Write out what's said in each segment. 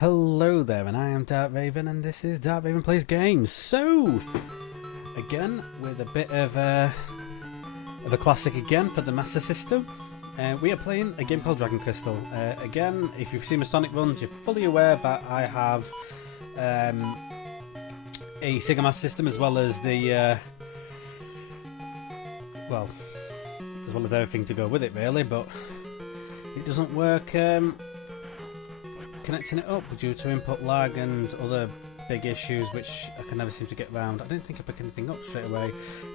Hello there, and I am Dark Raven, and this is Dark Raven Plays Games. So, again, with a bit of a classic again for the Master System. We are playing a game called Dragon Crystal. Again, if you've seen my Sonic runs, you're fully aware that I have a Sega Master System as well as the, well, as well as everything to go with it, really, but it doesn't work connecting it up due to input lag and other big issues which I can never seem to get around. I don't think I pick anything up straight away.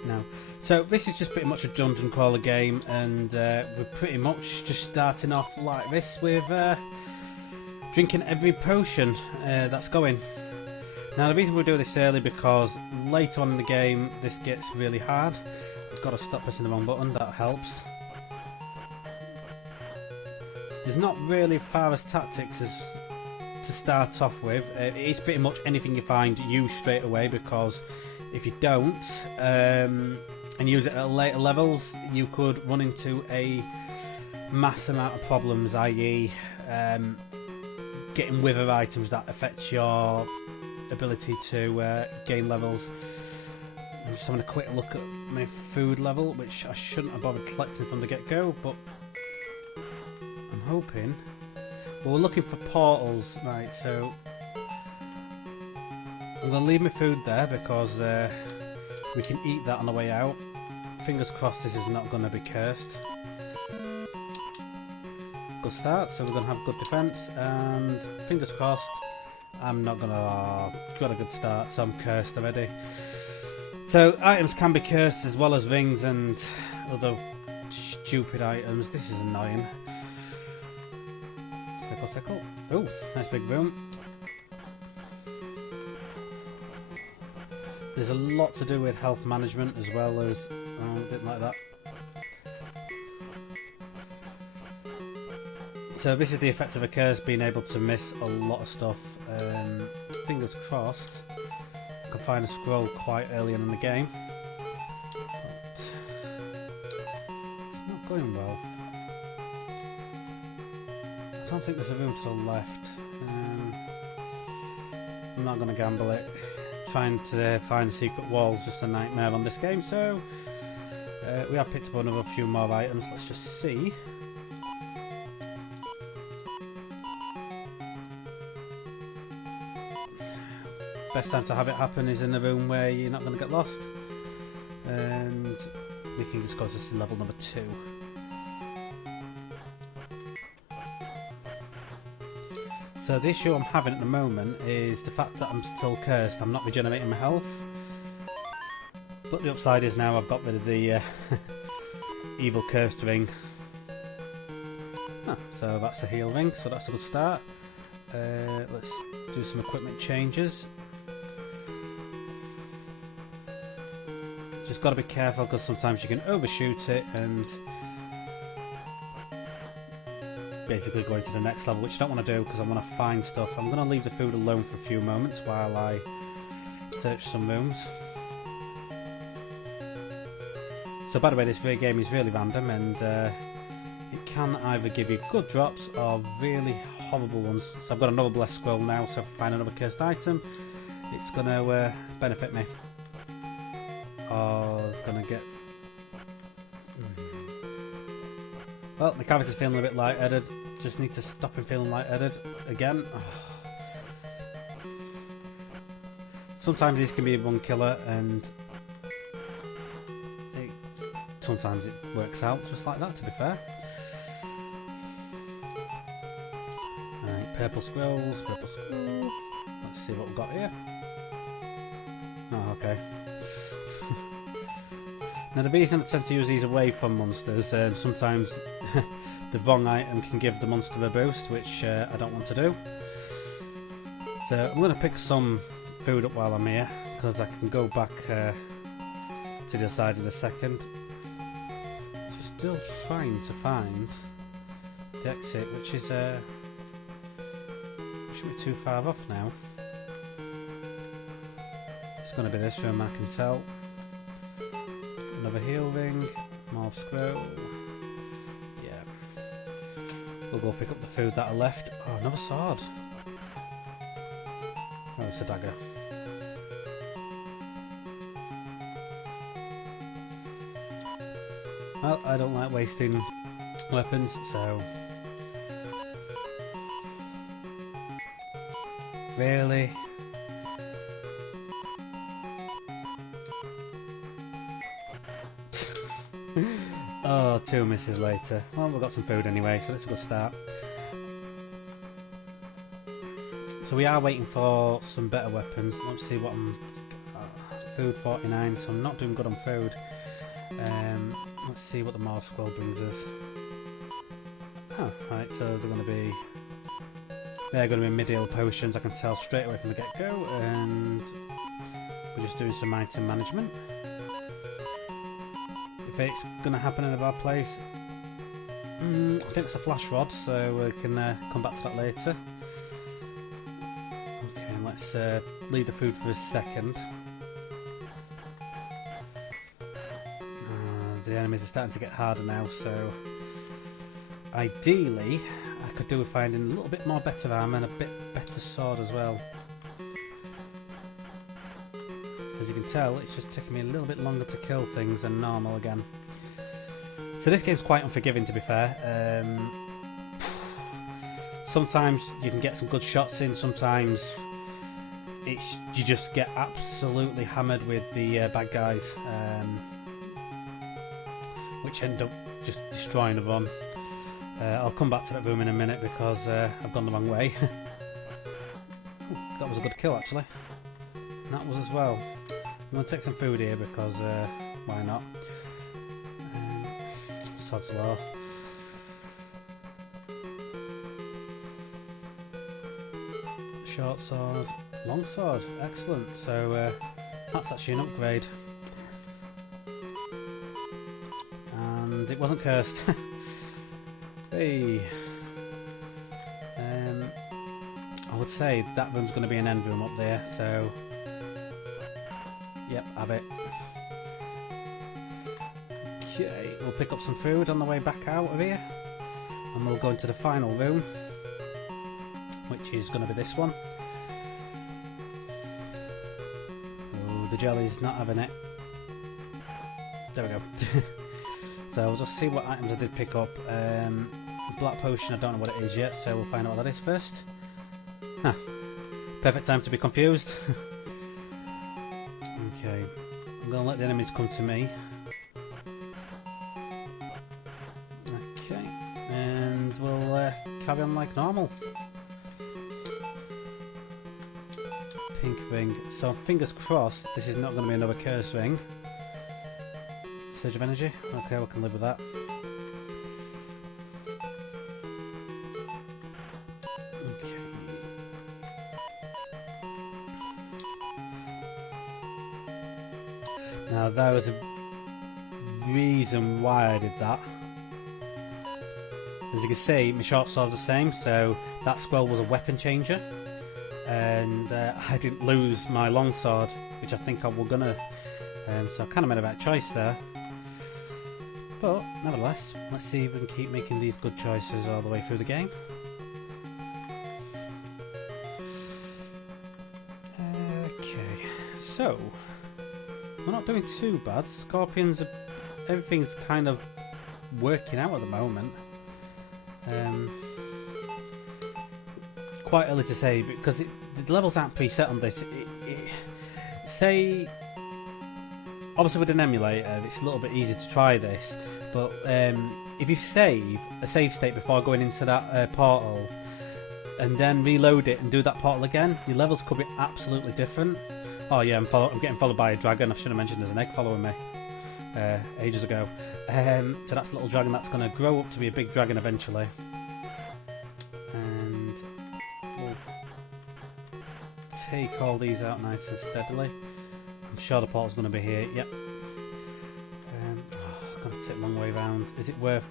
No. So this is just pretty much a dungeon crawler game, and we're pretty much just starting off like this with drinking every potion that's going. Now the reason we do this early because later on in the game this gets really hard. I've got to stop pressing the wrong button, that helps. There's not really fast tactics as to start off with. It is pretty much anything you find, use straight away, because if you don't and use it at later levels, you could run into a mass amount of problems, i.e. getting wither items that affect your ability to gain levels. I'm just having a quick look at my food level, which I shouldn't have bothered collecting from the get-go, but I'm hoping. Well, we're looking for portals, right? So I'm going to leave my food there because we can eat that on the way out. Fingers crossed this is not going to be cursed. Good start. So we're going to have good defense, and fingers crossed I'm not going to. Got a good start, so I'm cursed already. So items can be cursed as well as rings and other stupid items. This is annoying. Circle. Oh, nice big room. There's a lot to do with health management as well as... Oh, didn't like that. So this is the effects of a curse, being able to miss a lot of stuff. Fingers crossed I can find a scroll quite early on in the game. But it's not going well. I don't think there's a room to the left. I'm not going to gamble it. Trying to find secret walls is just a nightmare on this game, so we have picked up another few more items. Let's just see. Best time to have it happen is in a room where you're not going to get lost. And we can just go to level number 2. So the issue I'm having at the moment is the fact that I'm still cursed. I'm not regenerating my health. But the upside is now I've got rid of the evil cursed ring. So that's a heal ring, so that's a good start. Let's do some equipment changes. Just got to be careful because sometimes you can overshoot it and basically going to the next level, which I don't want to do because I want to find stuff. I'm going to leave the food alone for a few moments while I search some rooms. So by the way, this game is really random, and it can either give you good drops or really horrible ones. So I've got another blessed scroll now, so if I find another cursed item, it's going to benefit me. Or it's going to get... Well, my character's feeling a bit lightheaded. Just need to stop him feeling lightheaded again. Sometimes these can be a run killer, and sometimes it works out just like that, to be fair. Alright, purple scrolls, purple scroll. Let's see what we've got here. Oh, okay. Now the reason I tend to use these away from monsters, sometimes the wrong item can give the monster a boost, which I don't want to do. So I'm going to pick some food up while I'm here, because I can go back to the other side in a second. Just still trying to find the exit, which is shouldn't be too far off now. It's going to be this room, I can tell. Another heal ring, more scroll. Yeah. We'll go pick up the food that I left. Oh, another sword. Oh, it's a dagger. Well, I don't like wasting weapons, so... Really? Oh, 2 misses later. Well, we've got some food anyway, so that's a good start. So we are waiting for some better weapons. Let's see what I'm... food 49, so I'm not doing good on food. Let's see what the Morph Squall brings us. Oh, right, so they're going to be... They're going to be mid-heal potions, I can tell straight away from the get-go, and we're just doing some item management. If it's going to happen in a bad place, I think it's a flash rod, so we can come back to that later. Okay, and let's leave the food for a second. The enemies are starting to get harder now, so ideally I could do with finding a little bit more better armor and a bit better sword as well. As you can tell, it's just taking me a little bit longer to kill things than normal again. So this game's quite unforgiving, to be fair. Sometimes you can get some good shots in, sometimes you just get absolutely hammered with the bad guys, which end up just destroying the run. I'll come back to that room in a minute because I've gone the wrong way. Ooh, that was a good kill actually. And that was as well. I'm going to take some food here because why not? Sod's law. Short sword, long sword, excellent. So that's actually an upgrade. And it wasn't cursed. Hey. I would say that room's going to be an end room up there, so yep, have it. Okay, we'll pick up some food on the way back out of here, and we'll go into the final room, which is going to be this one. Oh, the jelly's not having it. There we go. So we'll just see what items I did pick up. Black potion, I don't know what it is yet, so we'll find out what that is first. Huh. Perfect time to be confused. Okay, I'm going to let the enemies come to me. Okay, and we'll carry on like normal. Pink ring, so fingers crossed this is not going to be another curse ring. Surge of energy, okay, we can live with that. Okay. Now there was a reason why I did that. As you can see, my short sword's the same, so that squirrel was a weapon changer. And I didn't lose my long sword, which I think I was gonna. So I kind of made a right choice there. But nevertheless, let's see if we can keep making these good choices all the way through the game. Okay, so we're not doing too bad. Scorpions, everything's kind of working out at the moment. Quite early to say because the levels aren't preset on this. Say, obviously with an emulator, it's a little bit easier to try this. But if you save a save state before going into that portal, and then reload it and do that portal again, your levels could be absolutely different. Oh yeah, I'm getting followed by a dragon. I should have mentioned there's an egg following me ages ago. So that's a little dragon that's going to grow up to be a big dragon eventually. And we'll take all these out nice and steadily. I'm sure the portal's going to be here. Yep. It's going to take a long way round. Is it worth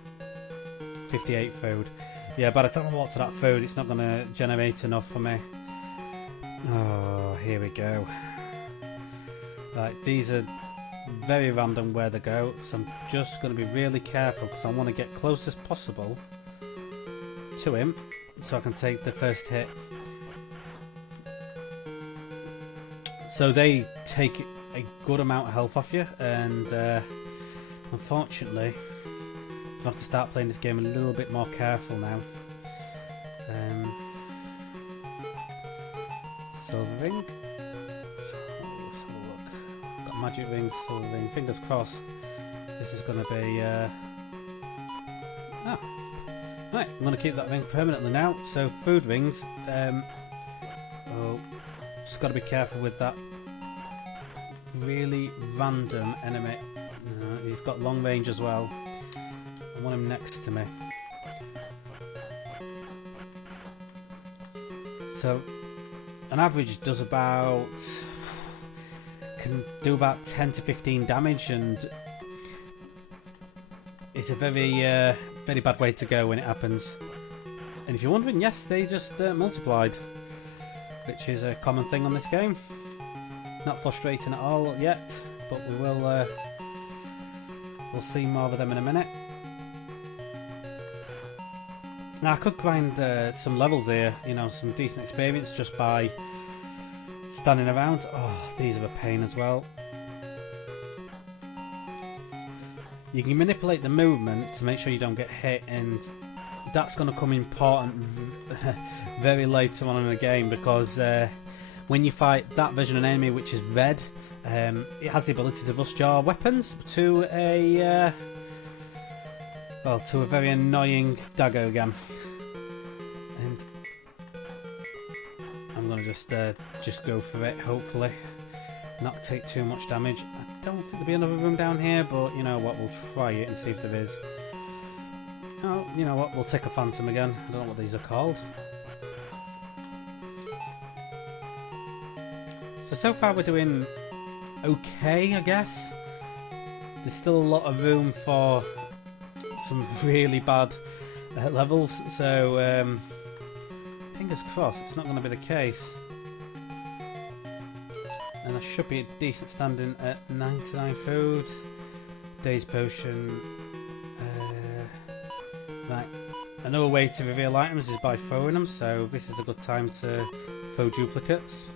58 food? Yeah, by the time I walk to that food, it's not going to generate enough for me. Oh, here we go. Right, these are very random where they go, so I'm just going to be really careful because I want to get close as possible to him so I can take the first hit. So they take a good amount of health off you, and unfortunately I'll have to start playing this game a little bit more careful now. Silver ring. So, let's have a look. Got magic ring, silver ring. Fingers crossed. This is going to be. Right, I'm going to keep that ring permanently now. So food rings. Oh, just got to be careful with that really random enemy. He's got long range as well. I want him next to me. So, an average does about... can do about 10 to 15 damage, and it's a very, very bad way to go when it happens. And if you're wondering, yes, they just multiplied, which is a common thing on this game. Not frustrating at all yet, but we will. We'll see more of them in a minute. Now I could grind some levels here, you know, some decent experience just by standing around. Oh, these are a pain as well. You can manipulate the movement to make sure you don't get hit, and that's going to come important very later on in the game, because when you fight that version of an enemy which is red, it has the ability to rust your weapons to a to a very annoying dagger again. And I'm gonna just go for it, hopefully not take too much damage. I don't think there'll be another room down here, but you know what, we'll try it and see if there is. Oh, you know what, we'll take a phantom again. I don't know what these are called. So far we're doing okay, I guess. There's still a lot of room for some really bad levels, so fingers crossed it's not going to be the case. And I should be a decent standing at 99 food. Day's potion. Right. Another way to reveal items is by throwing them, so this is a good time to throw duplicates.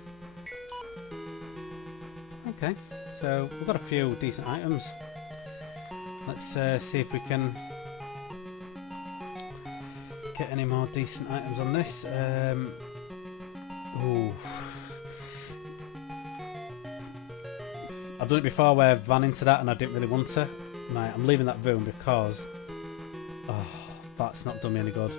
Okay, so we've got a few decent items. Let's see if we can get any more decent items on this. Ooh. I've done it before where I've ran into that and I didn't really want to. Right, I'm leaving that room because that's not done me any good.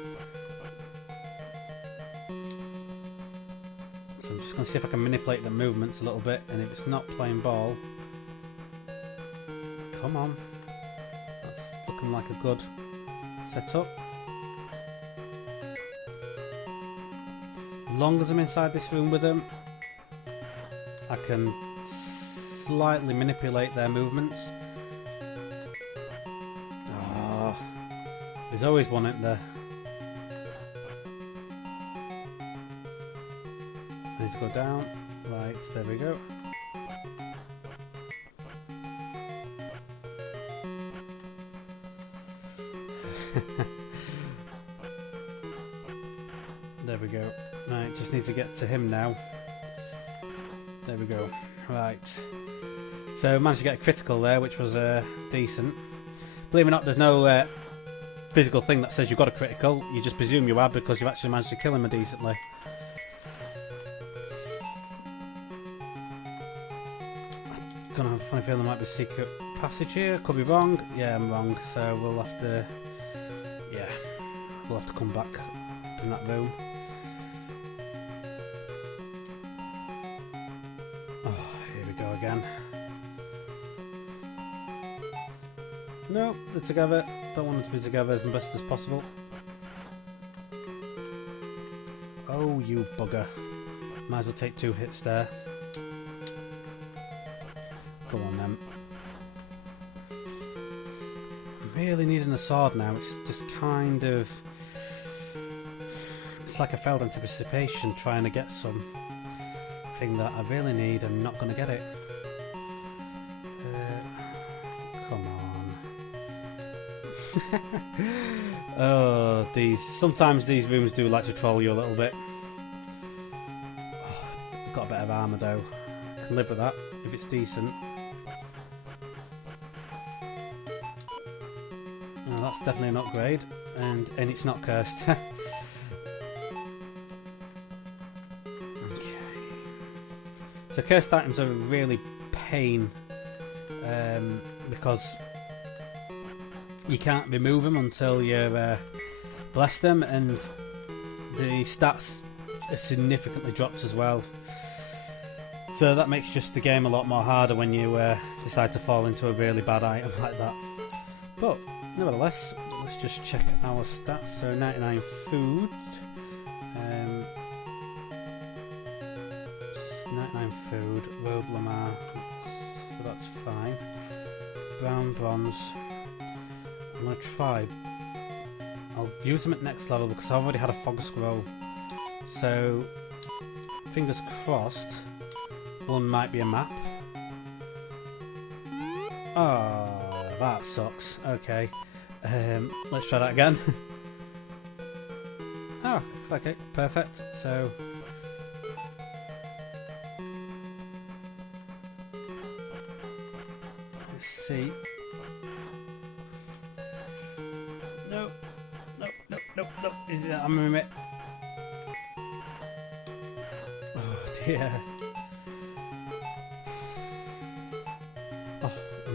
So I'm just going to see if I can manipulate the movements a little bit, and if it's not playing ball, come on. That's looking like a good setup. As long as I'm inside this room with them, I can slightly manipulate their movements. There's always one in there. I need to go down. Right, there we go. There we go. Right, just need to get to him now. There we go. Right. So managed to get a critical there, which was decent. Believe it or not, there's no physical thing that says you've got a critical. You just presume you have because you've actually managed to kill him decently. I'm gonna have a funny feeling there might be a secret passage here. Could be wrong. Yeah, I'm wrong. So we'll have to. Yeah, we'll have to come back in that room. Oh, here we go again. No, they're together. Don't want them to be together as best as possible. Oh, you bugger. Might as well take 2 hits there. Come on then. I'm really needing a sword now. It's just kind of... It's like a failed anticipation trying to get some thing that I really need and not going to get it. Come on. Oh, sometimes these rooms do like to troll you a little bit. Oh, I've got a bit of armour though. can live with that if it's decent. Well, that's definitely an upgrade, and it's not cursed. Okay. So cursed items are a really pain because you can't remove them until you've blessed them, and the stats are significantly dropped as well. So that makes just the game a lot more harder when you decide to fall into a really bad item like that. But nevertheless, let's just check our stats. So 99 food. 99 food. Robe Lamar. So that's fine. Brown bronze. I'm going to try. I'll use them at next level because I've already had a fog scroll. So fingers crossed. One might be a map. Oh, that sucks. Okay. Let's try that again. Oh, okay, perfect. So let's see. No. Is it? I'm a minute. Oh dear.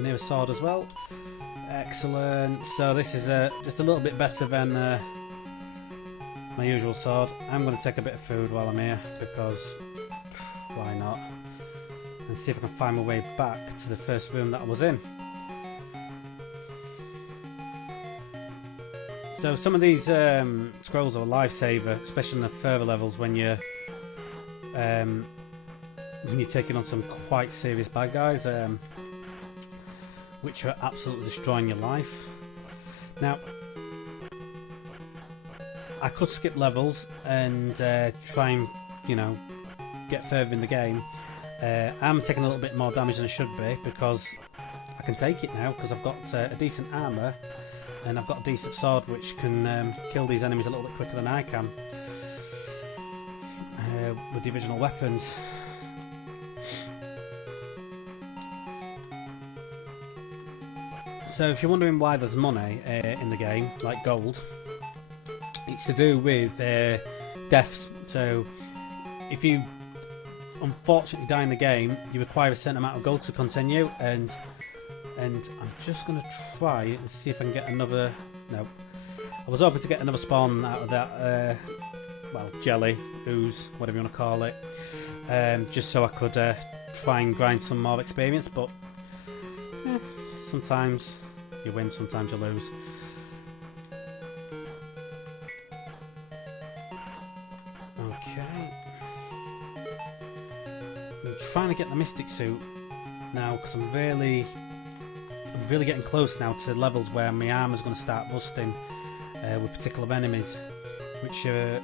Near a sword as well. Excellent. So this is just a little bit better than my usual sword. I'm going to take a bit of food while I'm here because why not? And see if I can find my way back to the first room that I was in. So some of these scrolls are a lifesaver, especially in the further levels when you're taking on some quite serious bad guys. Which are absolutely destroying your life. Now, I could skip levels and try and, get further in the game. I'm taking a little bit more damage than I should be because I can take it now because I've got a decent armour and I've got a decent sword which can kill these enemies a little bit quicker than I can with the original weapons. So if you're wondering why there's money in the game, like gold, it's to do with deaths. So if you unfortunately die in the game, you require a certain amount of gold to continue, and I'm just going to try and see if I can get another... No. I was hoping to get another spawn out of that, well, jelly, ooze, whatever you want to call it, just so I could try and grind some more experience, but sometimes you win, sometimes you lose. Okay. I'm trying to get the Mystic Suit now because I'm really getting close now to levels where my armor's going to start rusting with particular enemies, which are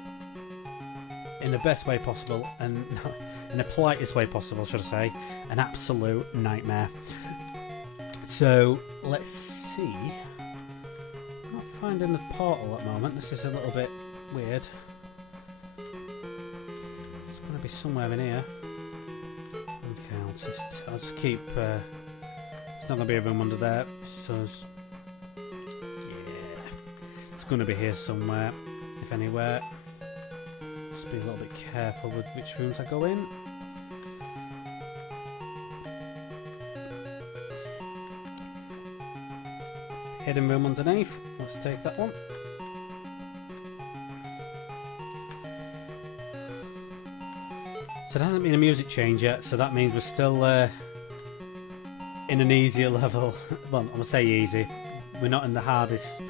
in the best way possible and in the politest way possible, should I say, an absolute nightmare. So let's see. I'm not finding the portal at the moment. This is a little bit weird. It's going to be somewhere in here. Okay, I'll just keep. There's not going to be a room under there, so yeah, it's going to be here somewhere, if anywhere. Just be a little bit careful with which rooms I go in. Hidden room underneath. Let's take that one. So there hasn't been a music change yet, so that means we're still in an easier level. Well, I'm going to say easy. We're not in the hardest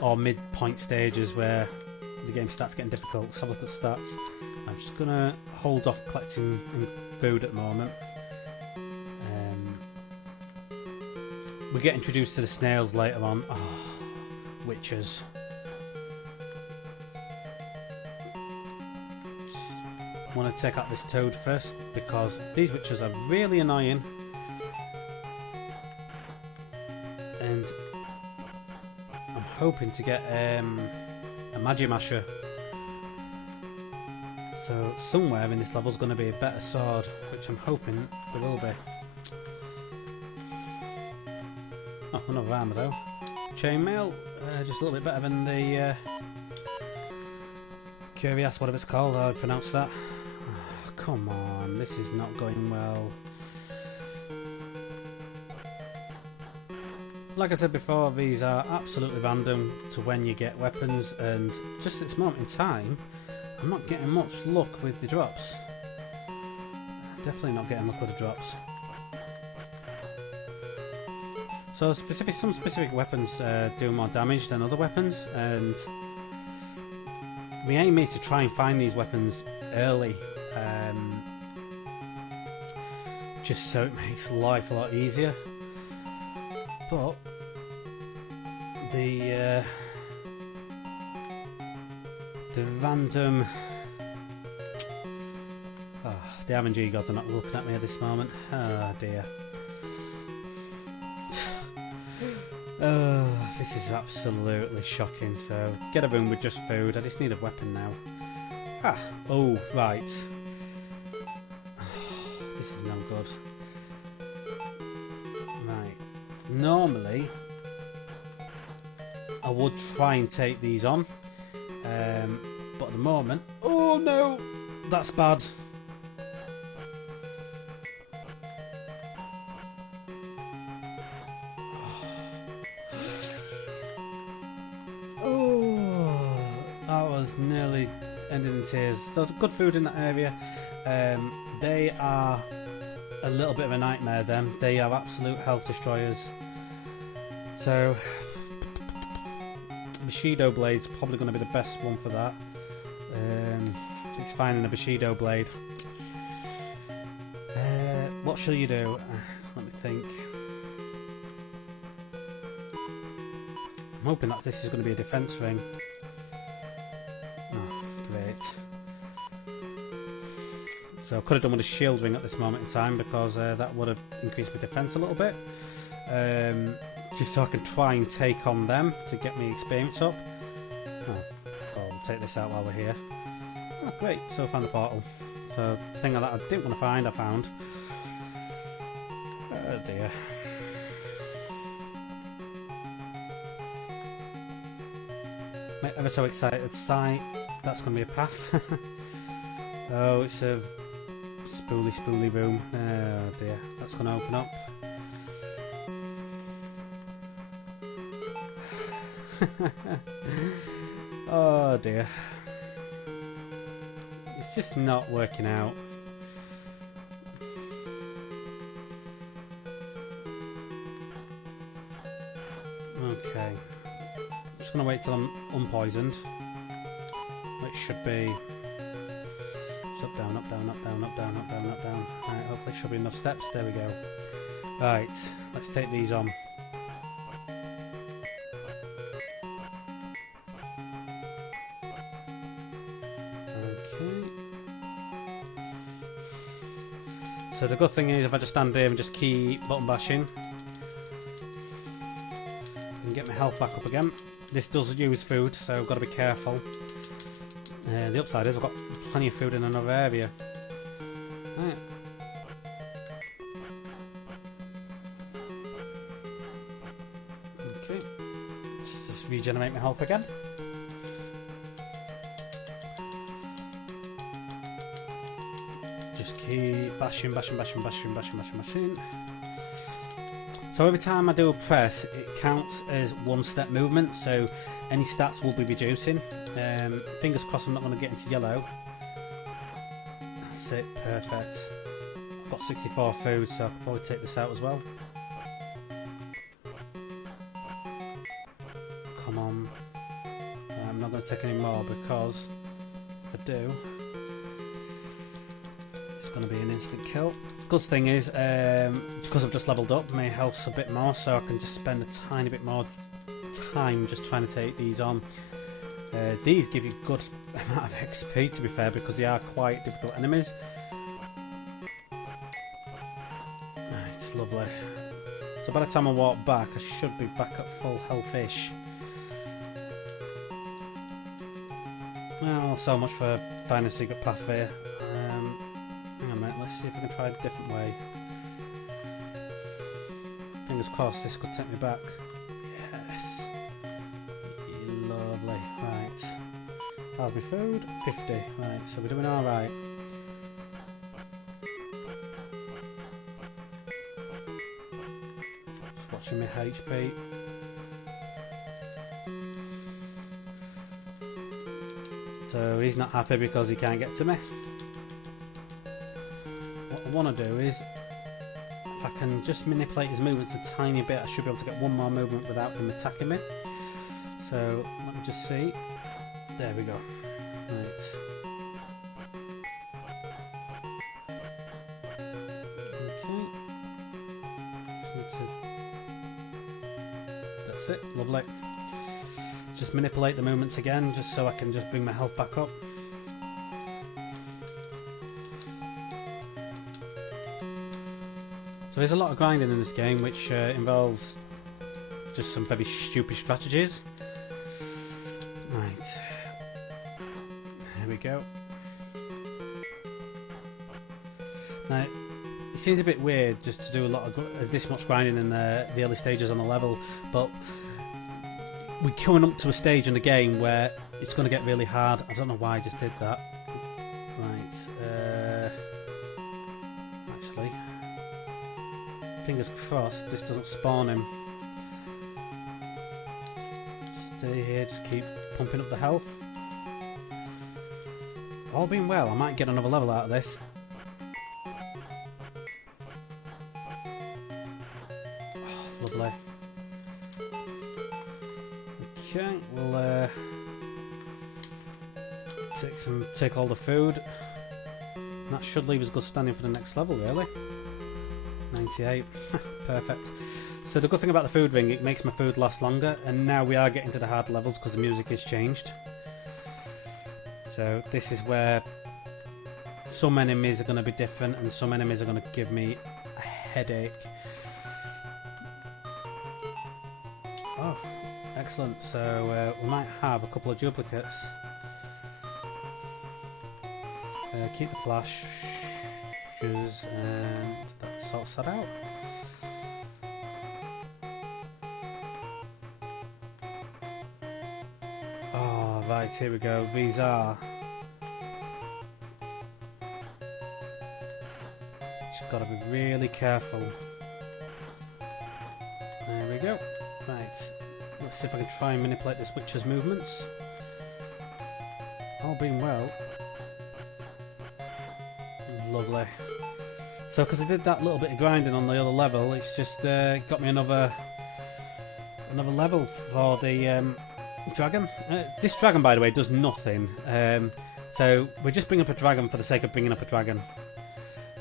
or mid-point stages where the game starts getting difficult. Let's have a look at stats. I'm just going to hold off collecting food at the moment. We get introduced to the snails later on. Oh, witches. Just want to take out this toad first because these witches are really annoying. And I'm hoping to get a Magimasher. So somewhere in this level is going to be a better sword, which I'm hoping there will be. Oh, another armour though. Chainmail, just a little bit better than the Curious, whatever it's called, how I pronounce that. Oh, come on, this is not going well. Like I said before, these are absolutely random to when you get weapons, and just at this moment in time, I'm not getting much luck with the drops. Definitely not getting luck with the drops. So some specific weapons do more damage than other weapons, and the aim is to try and find these weapons early, just so it makes life a lot easier. But the random the RNG gods are not looking at me at this moment. Oh dear. This is absolutely shocking. So get a room with just food. I just need a weapon now. Oh right. This is no good. Right. Normally I would try and take these on, but at the moment, oh no, that's bad. Oh, that was nearly ended in tears. So good food in that area. They are a little bit of a nightmare then. They are absolute health destroyers. So Bushido Blade's probably going to be the best one for that. It's finding a Bushido Blade. What shall you do? Let me think. I'm hoping that this is going to be a defense ring. Oh, great. So I could have done with a shield ring at this moment in time, because that would have increased my defense a little bit. Just so I can try and take on them to get me experience up. Oh, well, we'll take this out while we're here. Oh, great, so I found the portal. So the thing that I didn't want to find, I found. Oh dear. I'm ever so excited sight. That's going to be a path. Oh, it's a spooly room. Oh dear, that's going to open up. Oh dear. It's just not working out. Okay. I'm just going to wait till I'm unpoisoned. Which should be... Up, down, up, down, up, down, up, down, up, down, up, down. Right, hopefully should be enough steps. There we go. Right, let's take these on. So the good thing is, if I just stand here and just keep button bashing and get my health back up again. This does use food, so I've got to be careful. The upside is I've got plenty of food in another area. Right. Okay. Just regenerate my health again. Keep bashing. So every time I do a press, it counts as one step movement, so any stats will be reducing. Fingers crossed I'm not going to get into yellow. That's it, perfect. I've got 64 food, so I could probably take this out as well. Come on. I'm not going to take any more, because if I do, it's going to be an instant kill. Good thing is, because I've just leveled up, my health's a bit more, so I can just spend a tiny bit more time just trying to take these on. These give you a good amount of XP, to be fair, because they are quite difficult enemies. Right, lovely. So by the time I walk back, I should be back at full health-ish. Well, so much for find a secret path here. Hang on a minute, let's see if I can try a different way. Fingers crossed this could take me back. Yes. Lovely. Right. How's my food? 50. Right, so we're doing alright. Just watching my HP. So he's not happy because he can't get to me. What I want to do is, if I can just manipulate his movements a tiny bit, I should be able to get one more movement without him attacking me. So let me just see. There we go. Right. Okay. Just need to... That's it. Lovely. Just manipulate the movements again, just so I can just bring my health back up. So there's a lot of grinding in this game, which involves just some very stupid strategies. Right. There we go. Now, it seems a bit weird just to do a lot of this much grinding in the early stages on the level, but we're coming up to a stage in the game where it's going to get really hard. I don't know why I just did that. Right. Actually, fingers crossed this doesn't spawn him. Stay here, just keep pumping up the health. All being well, I might get another level out of this. Oh, lovely. Okay, we'll take all the food. And that should leave us good standing for the next level, really. 98. Perfect. So the good thing about the food ring, it makes my food last longer, and now we are getting to the hard levels because the music has changed. So this is where some enemies are going to be different and some enemies are going to give me a headache. Oh, excellent. So we might have a couple of duplicates. Keep the flash, shoes, and that sorts that out. Oh, right, here we go. These are... Just got to be really careful. There we go. Right, let's see if I can try and manipulate this witch's movements. All being well. Lovely. So, because I did that little bit of grinding on the other level, it's just got me another level for the dragon. This dragon, by the way, does nothing. So we're just bringing up a dragon for the sake of bringing up a dragon.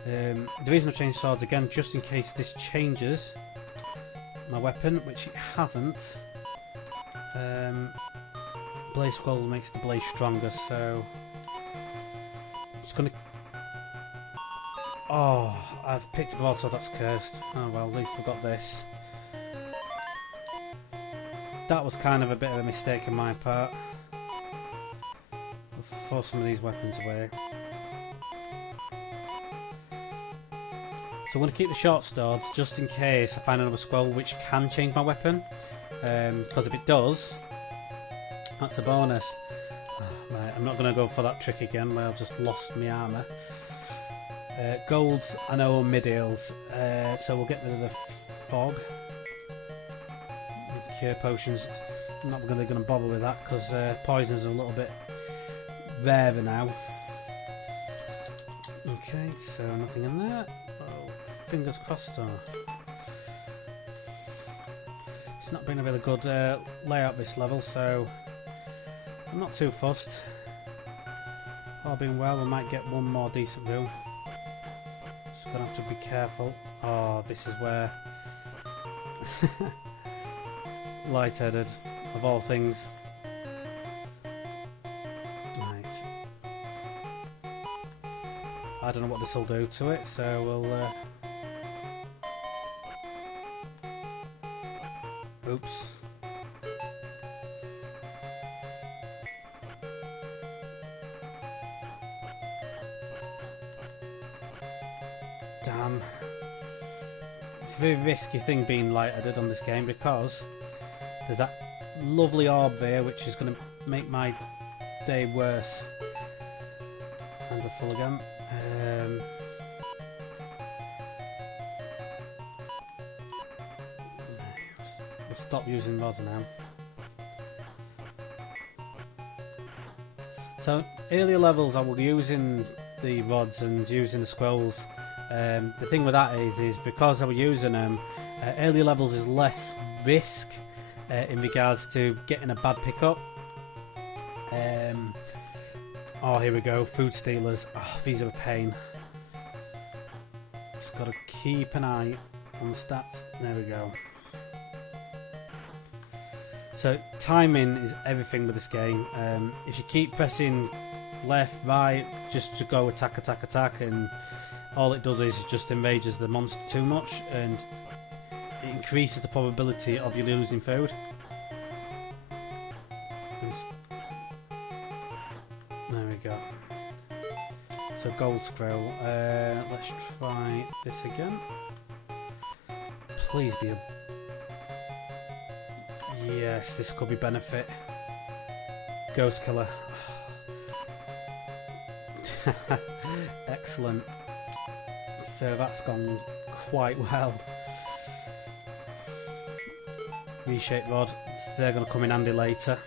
The reason I changed swords again, just in case this changes my weapon, which it hasn't. Blaze Scroll makes the blaze stronger, so I'm just gonna... Oh, I've picked up also that's cursed. Oh well, at least we've got this. That was kind of a bit of a mistake on my part. We'll throw some of these weapons away. So I'm going to keep the short swords just in case I find another scroll which can change my weapon. Because if it does, that's a bonus. Right, I'm not going to go for that trick again where I've just lost my armour. Golds, I know, mid-heals, so we'll get rid of the fog. Cure potions, I'm not really going to bother with that because poisons are a little bit rarer now. Okay, so nothing in there. Oh, fingers crossed. Oh. It's not been a really good layout this level, so I'm not too fussed. All being well, we might get one more decent room. Just gonna have to be careful. Oh, this is where lightheaded, of all things. Right. I don't know what this will do to it, so we'll... Oops. damn. It's a very risky thing being lightheaded on this game because there's that lovely orb there which is going to make my day worse. Hands are full again. We'll stop using rods now. So earlier levels I was using the rods and using the scrolls. The thing with that is because I was using them, earlier levels is less risk in regards to getting a bad pickup. Oh, here we go, food stealers. Oh, these are a pain. Just gotta keep an eye on the stats. There we go. So timing is everything with this game. If you keep pressing left, right, just to go attack, attack, attack, and all it does is just enrages the monster too much, and it increases the probability of you losing food. There we go. So gold scroll. Let's try this again. Please be a... Yes, this could be benefit. Ghost killer. Excellent. So that's gone quite well. Reshaped rod. They're going to come in handy later.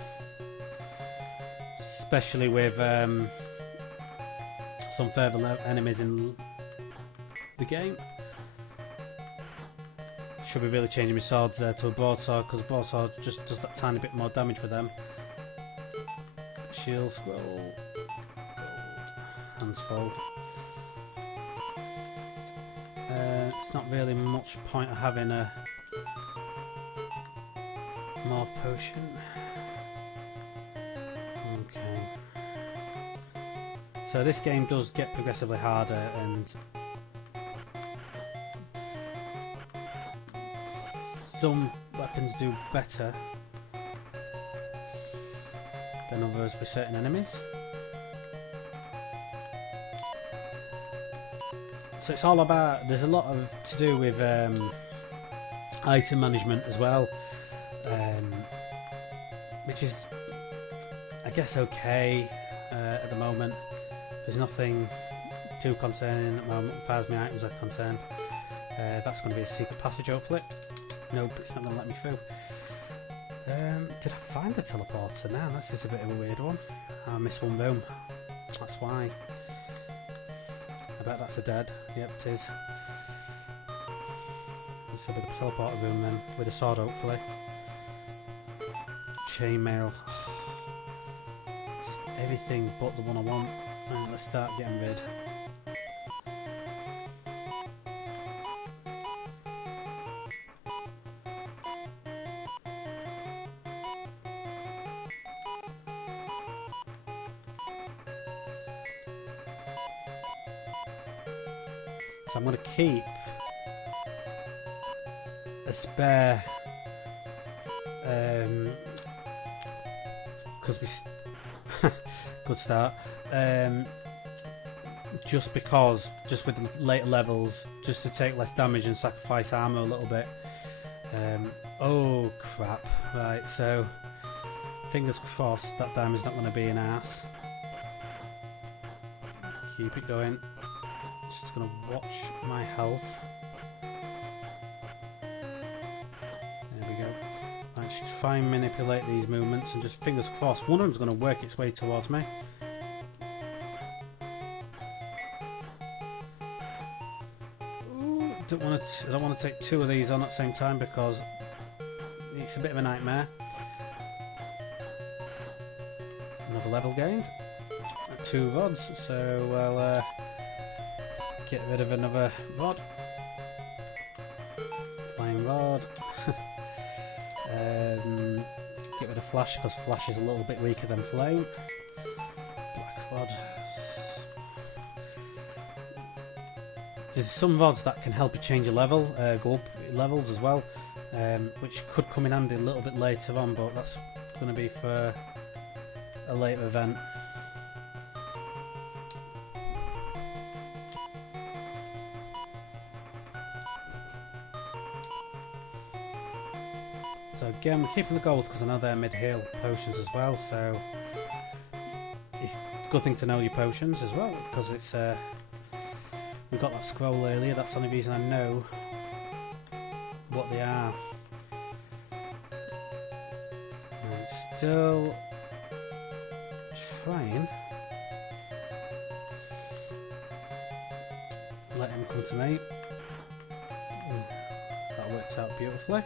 Especially with some further enemies in the game. Should be really changing my swords there to a broadsword because a broadsword just does that tiny bit more damage with them. Shield scroll. Gold. Hands full. It's not really much point of having a morph potion. Okay. So this game does get progressively harder, and some weapons do better than others with certain enemies. So it's all about, there's a lot of to do with item management as well, which is, I guess, okay at the moment. There's nothing too concerning at the moment as far as my items are concerned. That's going to be a secret passage hopefully. Nope, it's not going to let me through. Did I find the teleporter now? This is a bit of a weird one. I missed one room. That's why. I bet that's a dead. Yep, it is. This will be the teleporter room then, with a sword hopefully. Chainmail. Just everything but the one I want. Right, let's start getting rid. So I'm going to keep a spare, because we good start. Just because, just with the later levels, just to take less damage and sacrifice armor a little bit. Oh crap! Right, so fingers crossed that damage's not going to be an ass. Keep it going. Just going to watch my health. There we go. Right, just try and manipulate these movements and just fingers crossed one of them's going to work its way towards me. Ooh, I don't want to take two of these on at the same time because it's a bit of a nightmare. Another level gained. 2 rods, so we'll get rid of another rod. Flame rod. Get rid of flash because flash is a little bit weaker than flame. Black rod. There's some rods that can help you change your level, go up levels as well, which could come in handy a little bit later on, but that's going to be for a later event. So again, we're keeping the golds because I know they're mid-heal potions as well, so it's a good thing to know your potions as well, because it's we got that scroll earlier, that's the only reason I know what they are. I'm still trying. Let him come to me. That worked out beautifully.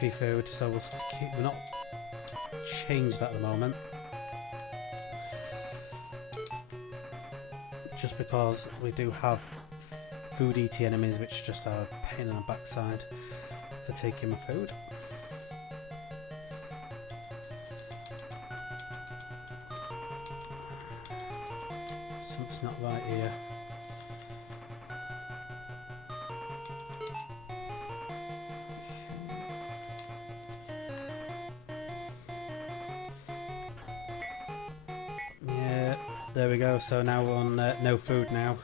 Free food, so we'll not change that at the moment. Just because we do have food eating enemies which just are a pain in the backside for taking my food. Something's not right here. Yeah, there we go. So now we're on no food now.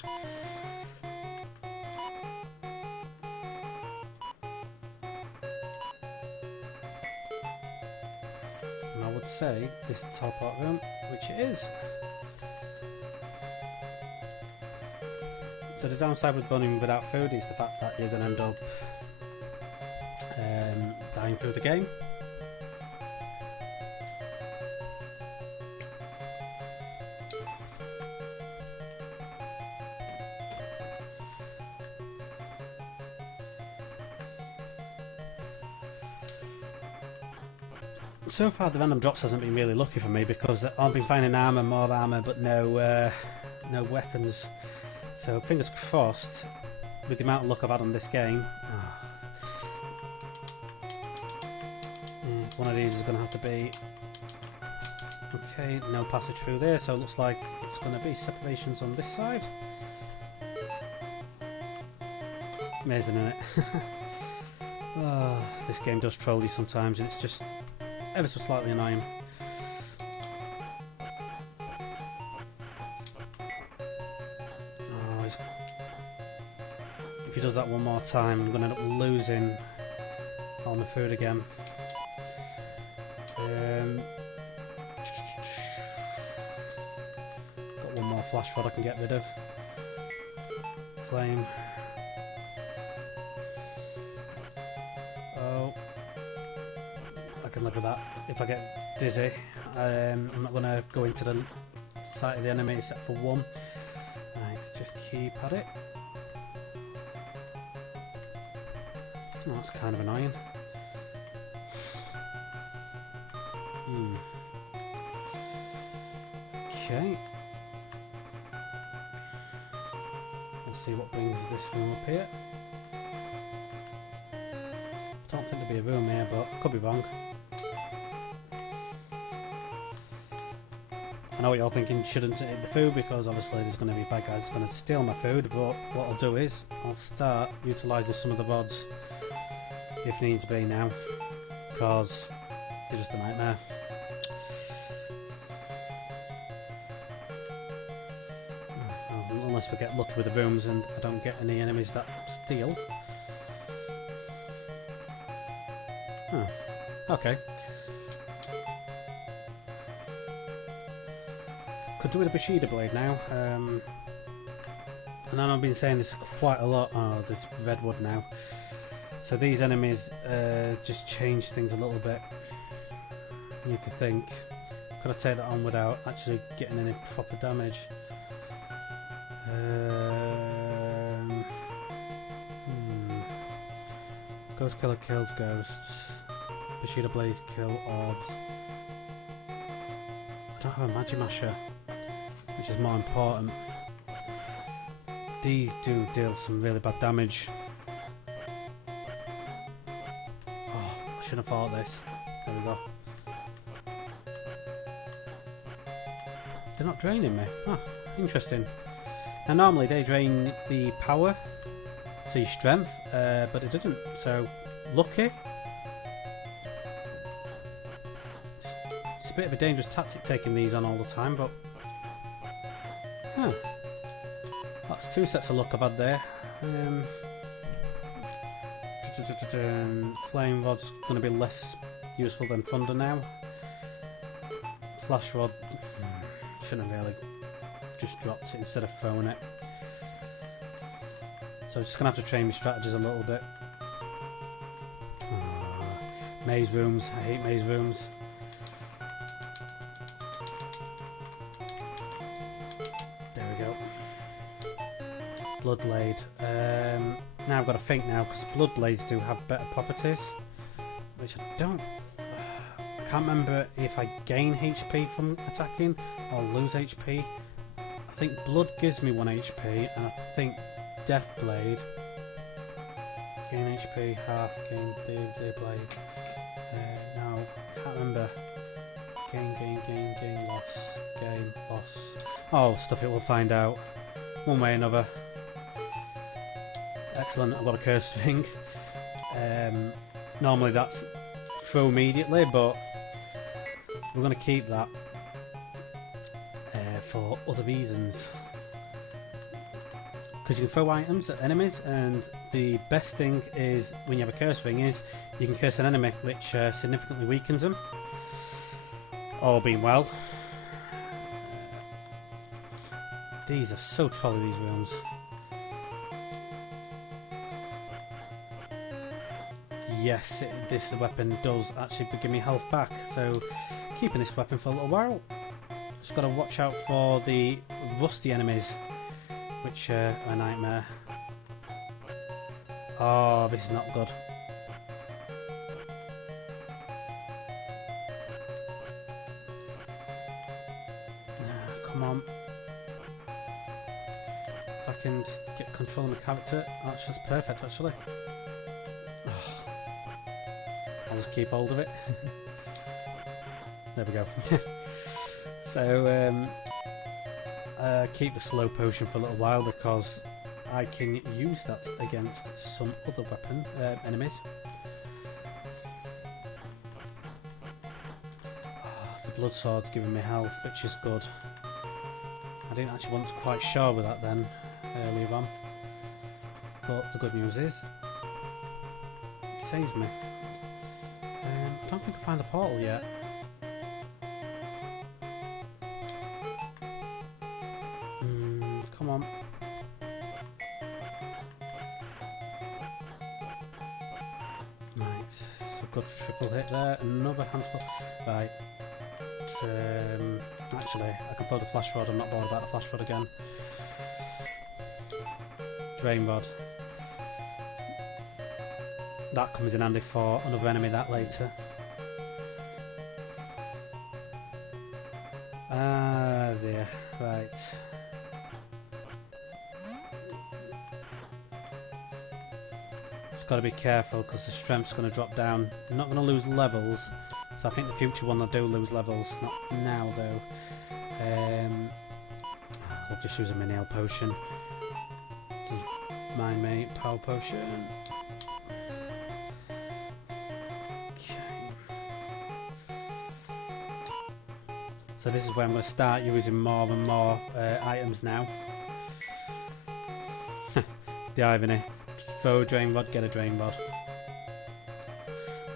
And I would say this is the teleport room, which it is. So the downside with running without food is the fact that you're going to end up dying through the game. So far the random drops hasn't been really lucky for me because I've been finding armour, more armour, but no weapons. So fingers crossed, with the amount of luck I've had on this game, one of these is going to have to be... Okay, no passage through there, so it looks like it's going to be separations on this side. Amazing, isn't it? Oh, this game does troll you sometimes, and it's just ever so slightly annoying. Oh, if he does that one more time, I'm going to end up losing all my food again. Got one more flash rod I can get rid of. Flame. Oh, I can live with that. If I get dizzy, I'm not going to go into the sight of the enemy except for one. Let's just keep at it. Oh, that's kind of annoying. Okay. Let's see what brings this room up here. Don't think there'll be a room here, but I could be wrong. I know what you're thinking, shouldn't eat the food because obviously there's going to be bad guys going to steal my food, but what I'll do is I'll start utilising some of the rods if needs be now, because they're just a nightmare. Unless we get lucky with the rooms and I don't get any enemies that steal. Oh, okay. Could do with a Bushido blade now. And I know I've been saying this quite a lot. Oh, this redwood now. So these enemies just change things a little bit. You need to think. Could I take that on without actually getting any proper damage? Ghost Killer kills ghosts. Bushido Blaze kill orbs. I don't have a Magic Masher, which is more important. These do deal some really bad damage. Oh, I shouldn't have thought this. There we go. They're not draining me. Oh, interesting. Now normally they drain the power, so your strength, but it didn't, so lucky. It's a bit of a dangerous tactic taking these on all the time, but... Huh. that's 2 sets of luck I've had there. Flame rod's going to be less useful than thunder now. Flash rod, shouldn't have really just dropped it instead of throwing it. So I'm just going to have to train my strategies a little bit. Maze rooms, I hate maze rooms. There we go. Bloodblade. Now I've got to think now, because Bloodblades do have better properties, which I don't... I can't remember if I gain HP from attacking or lose HP. I think Blood gives me 1 HP, and I think Deathblade gain HP, half gain the blade. No, can't remember. Gain, loss, gain, loss. Oh, stuff it, we'll find out. One way or another. Excellent, I've got a cursed thing. Normally that's throw immediately, but we're going to keep that for other reasons. Because you can throw items at enemies, and the best thing is when you have a curse ring is you can curse an enemy, which significantly weakens them. All being well. These are so trolley, these rooms. Yes, this weapon does actually give me health back, so keeping this weapon for a little while. Just got to watch out for the rusty enemies, which are a nightmare. Oh, this is not good. Come on. If I can just get control of my character, that's just perfect actually. Oh. I'll just keep hold of it. There we go. So, keep the slow potion for a little while because I can use that against some other weapon enemies. Oh, the blood sword's giving me health, which is good. I didn't actually want to quite sure with that then earlier on, but the good news is it saves me. I don't think I found the portal yet. Come on. Right, so good triple hit there. Another handful. Right. Actually, I can throw the flash rod. I'm not bothered about the flash rod again. Drain rod. That comes in handy for another enemy that later. Ah, dear. Right. Just got to be careful because the strength's going to drop down. You're not going to lose levels, so I think the future one I do lose levels. Not now though. I'll just use a mini health potion. Doesn't mind me. Power potion. So this is where I'm going to start using more and more items now. The irony. Throw a drain rod, get a drain rod.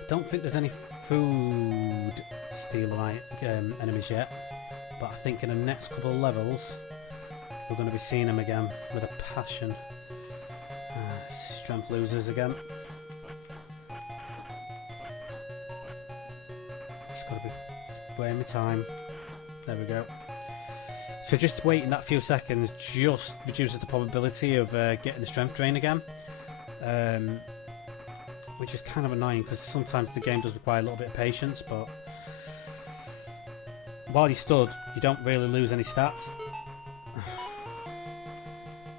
Don't think there's any food stealer enemies yet, but I think in the next couple of levels we're going to be seeing them again with a passion. Strength losers again. Just got to be spraying my time. There we go. So just waiting that few seconds just reduces the probability of getting the strength drain again, which is kind of annoying because sometimes the game does require a little bit of patience, but while you stood you don't really lose any stats.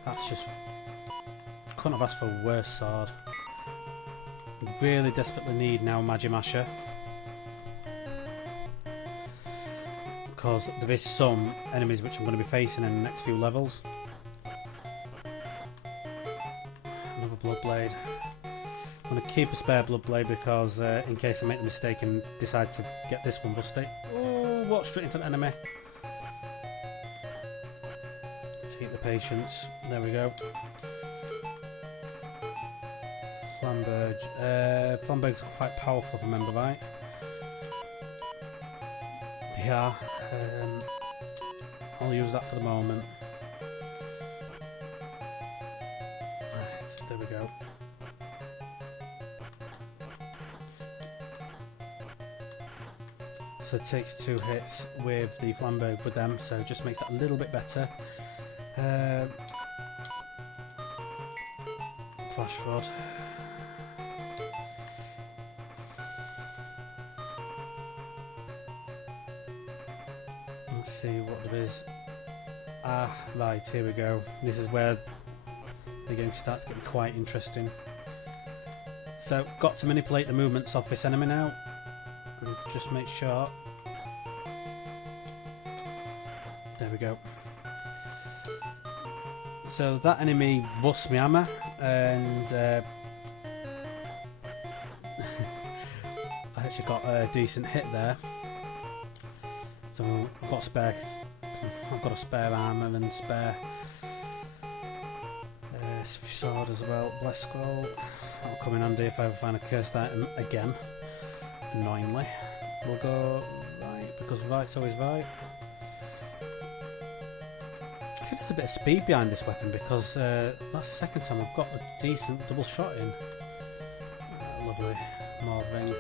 That's just... couldn't have asked for a worse sword. Really desperately need now Magimasher. Because there is some enemies which I'm going to be facing in the next few levels. Another Bloodblade. I'm going to keep a spare Bloodblade because in case I make the mistake and decide to get this one rusty. Oh, walk straight into an enemy. to keep the patience. There we go. Flamberge. Flamberges are quite powerful, if I remember right. They are. I'll use that for the moment. Right, there we go. So it takes 2 hits with the Flamberge with them, so it just makes that a little bit better. Flash Flood. Let's see what it is. Ah, right, here we go. This is where the game starts getting quite interesting. So, got to manipulate the movements of this enemy now. And just make sure. There we go. So that enemy rusts my hammer, and I actually got a decent hit there. So I've got a spare armor and spare sword as well. Bless Scroll. That'll come in handy if I ever find a cursed item again. Annoyingly, we'll go right because right's always right. I think there's a bit of speed behind this weapon because that's the second time I've got a decent double shot in. Lovely, more ring.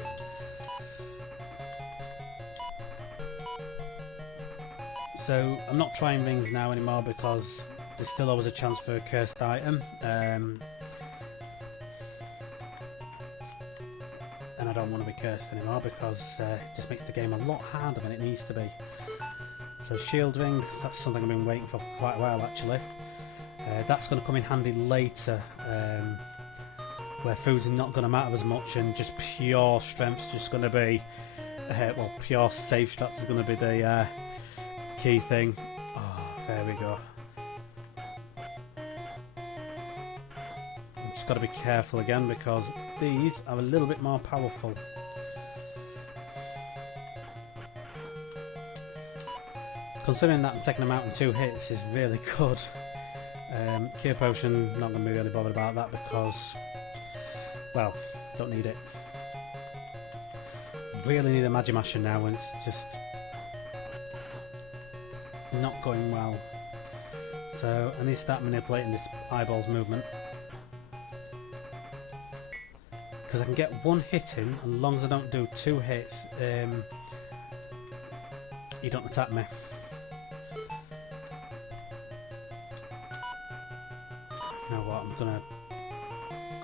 So I'm not trying rings now anymore because there's still always a chance for a cursed item. And I don't want to be cursed anymore because it just makes the game a lot harder than it needs to be. So shield ring, that's something I've been waiting for quite a while actually. That's going to come in handy later, where food's not going to matter as much and just pure strength's just going to be, well, pure safe stats is going to be the key thing. Oh, there we go. Got to be careful again because these are a little bit more powerful. Considering that I'm taking them out in 2 hits is really good. Cure Potion, not going to be really bothered about that because, well, don't need it. Really need a Magimasher now and it's just not going well. So I need to start manipulating this eyeballs movement. Because I can get 1 hit in, as long as I don't do 2 hits, you don't attack me. You know what, I'm gonna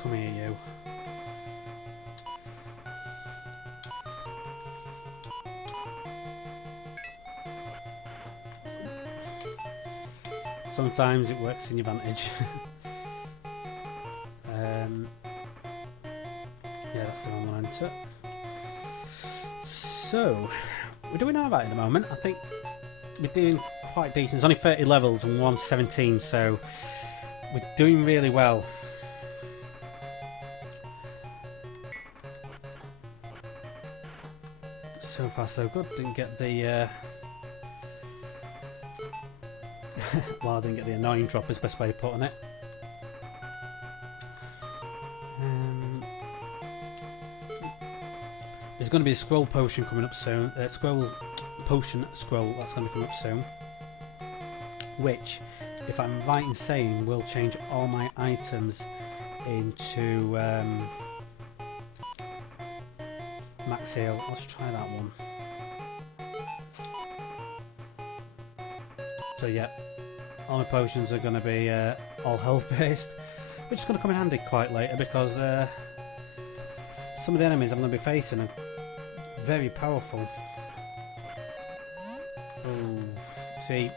come here, you. Sometimes it works in your advantage. Yeah, that's the wrong one enter. So, we're doing alright at the moment. I think we're doing quite decent. It's only 30 levels and 117, so we're doing really well. So far so good. Didn't get the well, I didn't get the annoying drop is the best way of putting it. There's going to be a scroll potion coming up soon. Scroll potion scroll that's going to come up soon. Which, if I'm right in saying, will change all my items into max heal. Let's try that one. So yeah, all my potions are going to be all health based, which is going to come in handy quite later because some of the enemies I'm going to be facing are very powerful. Oh, see,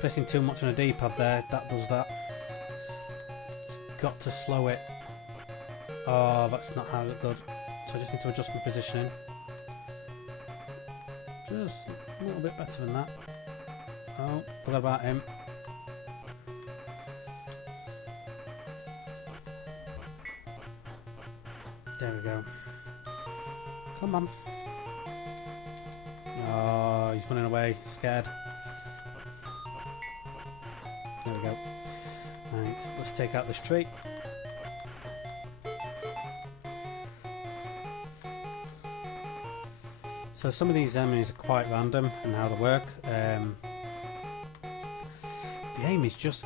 pressing too much on a D-pad there, that does that. It's got to slow it. Oh, that's not how it good. So I just need to adjust my positioning. Just a little bit better than that. Oh, forgot about him. There we go. Come on. Oh, he's running away, scared. go. Right, let's take out this tree. So some of these enemies are quite random in how they work. The aim is just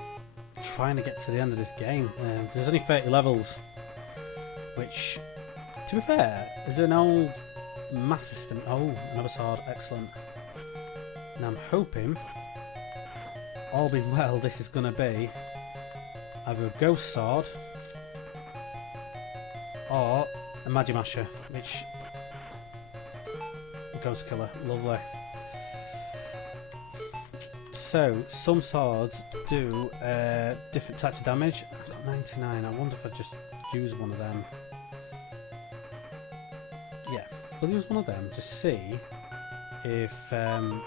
trying to get to the end of this game. There's only 30 levels, which, to be fair, is an old Master System. Oh, another sword, excellent. And I'm hoping, all being well, this is going to be either a ghost sword or a Magimasher, which... Ghost Killer, lovely. So, some swords do different types of damage. I've got 99, I wonder if I just use one of them. Yeah, we'll use one of them to see if your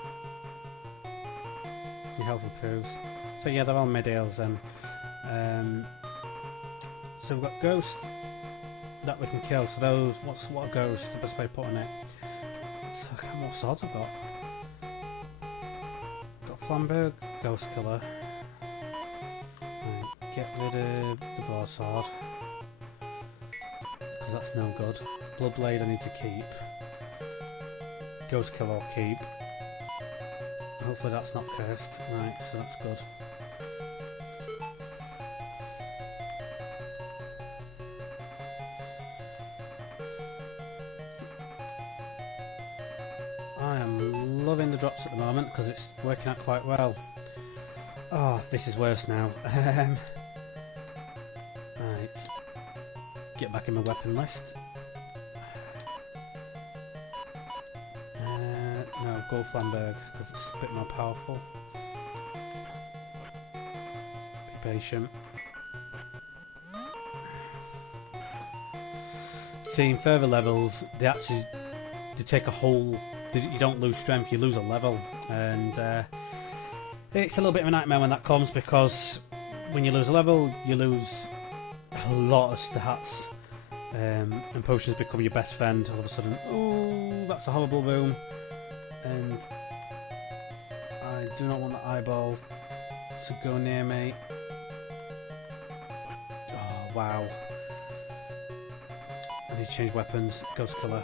health improves. So yeah, they're all mid-heals then. So we've got Ghost that we can kill, so those, what a Ghost, the best way of putting it. So I can't remember what swords I've got. Got Flamberg, Ghost Killer. Right, get rid of the broadsword, because that's no good. Bloodblade I need to keep. Ghost Killer I'll keep. Hopefully that's not cursed. Right, so that's good. I am loving the drops at the moment because it's working out quite well. Oh, this is worse now. Right. Get back in my weapon list. No, go Flamberg because it's a bit more powerful. Be patient. See, in further levels, they take a whole... You don't lose strength, you lose a level, and it's a little bit of a nightmare when that comes, because when you lose a level you lose a lot of stats, and potions become your best friend all of a sudden. Oh, that's a horrible room, and I do not want the eyeball to go near me. Oh wow, I need to change weapons. Ghost Killer.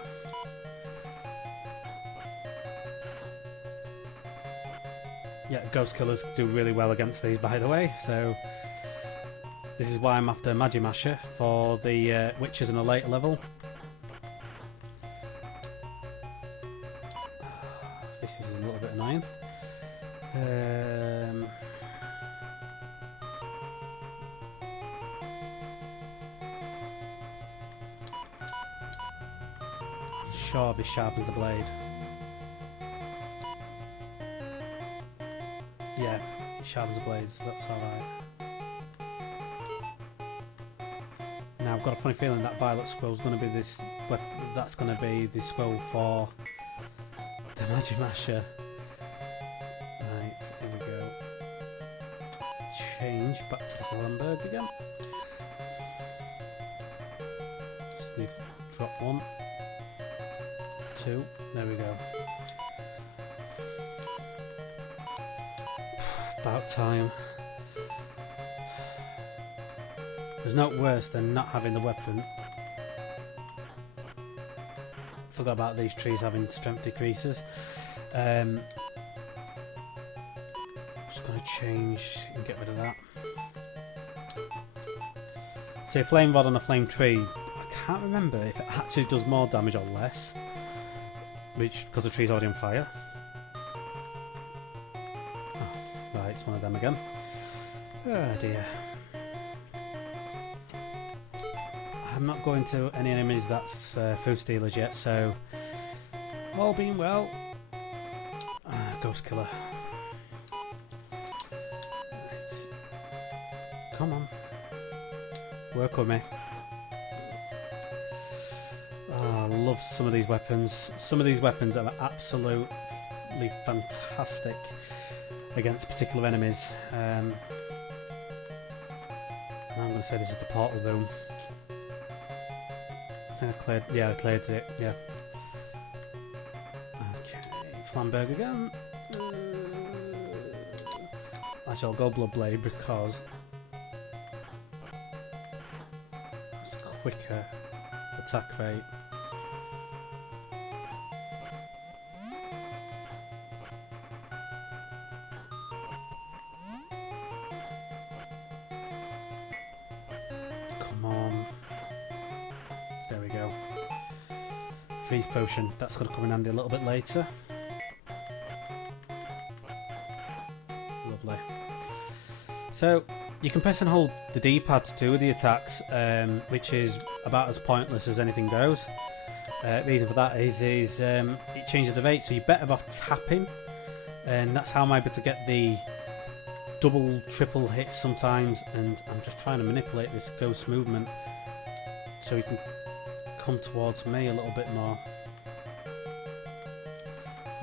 Yeah, Ghost Killers do really well against these, by the way, so this is why I'm after Magimasher for the witches in a later level. This is a little bit annoying. I'm sure this sharpens the blade. Yeah, it sharpens the blades, that's alright. Now I've got a funny feeling that Violet Scroll's going to be this weapon, that's going to be the scroll for the Magimasher. Right, here we go. Change back to the Flamberg again. Just need to drop 1, 2, there we go. About time. There's no worse than not having the weapon. Forgot about these trees having strength decreases. Just going to change and get rid of that. See, a flame rod on a flame tree, I can't remember if it actually does more damage or less, because the tree's already on fire. Right, it's one of them again. Oh dear. I'm not going to any enemies that's food stealers yet, so all being well. Ghost Killer. Right. Come on. Work with me. Oh, I love some of these weapons. Some of these weapons are absolutely fantastic against particular enemies. And I'm going to say this is the portal room. I think I cleared, yeah, I cleared it, yeah. Okay, Flamberg again. I Actually, I'll go Bloodblade because it's quicker attack rate. Come on. There we go. Freeze potion. That's going to come in handy a little bit later. Lovely. So you can press and hold the D-pad to do the attacks, which is about as pointless as anything goes. Reason for that is it changes the rate, so you're better off tapping, and that's how I'm able to get the double, triple hits sometimes. And I'm just trying to manipulate this ghost movement so he can come towards me a little bit more.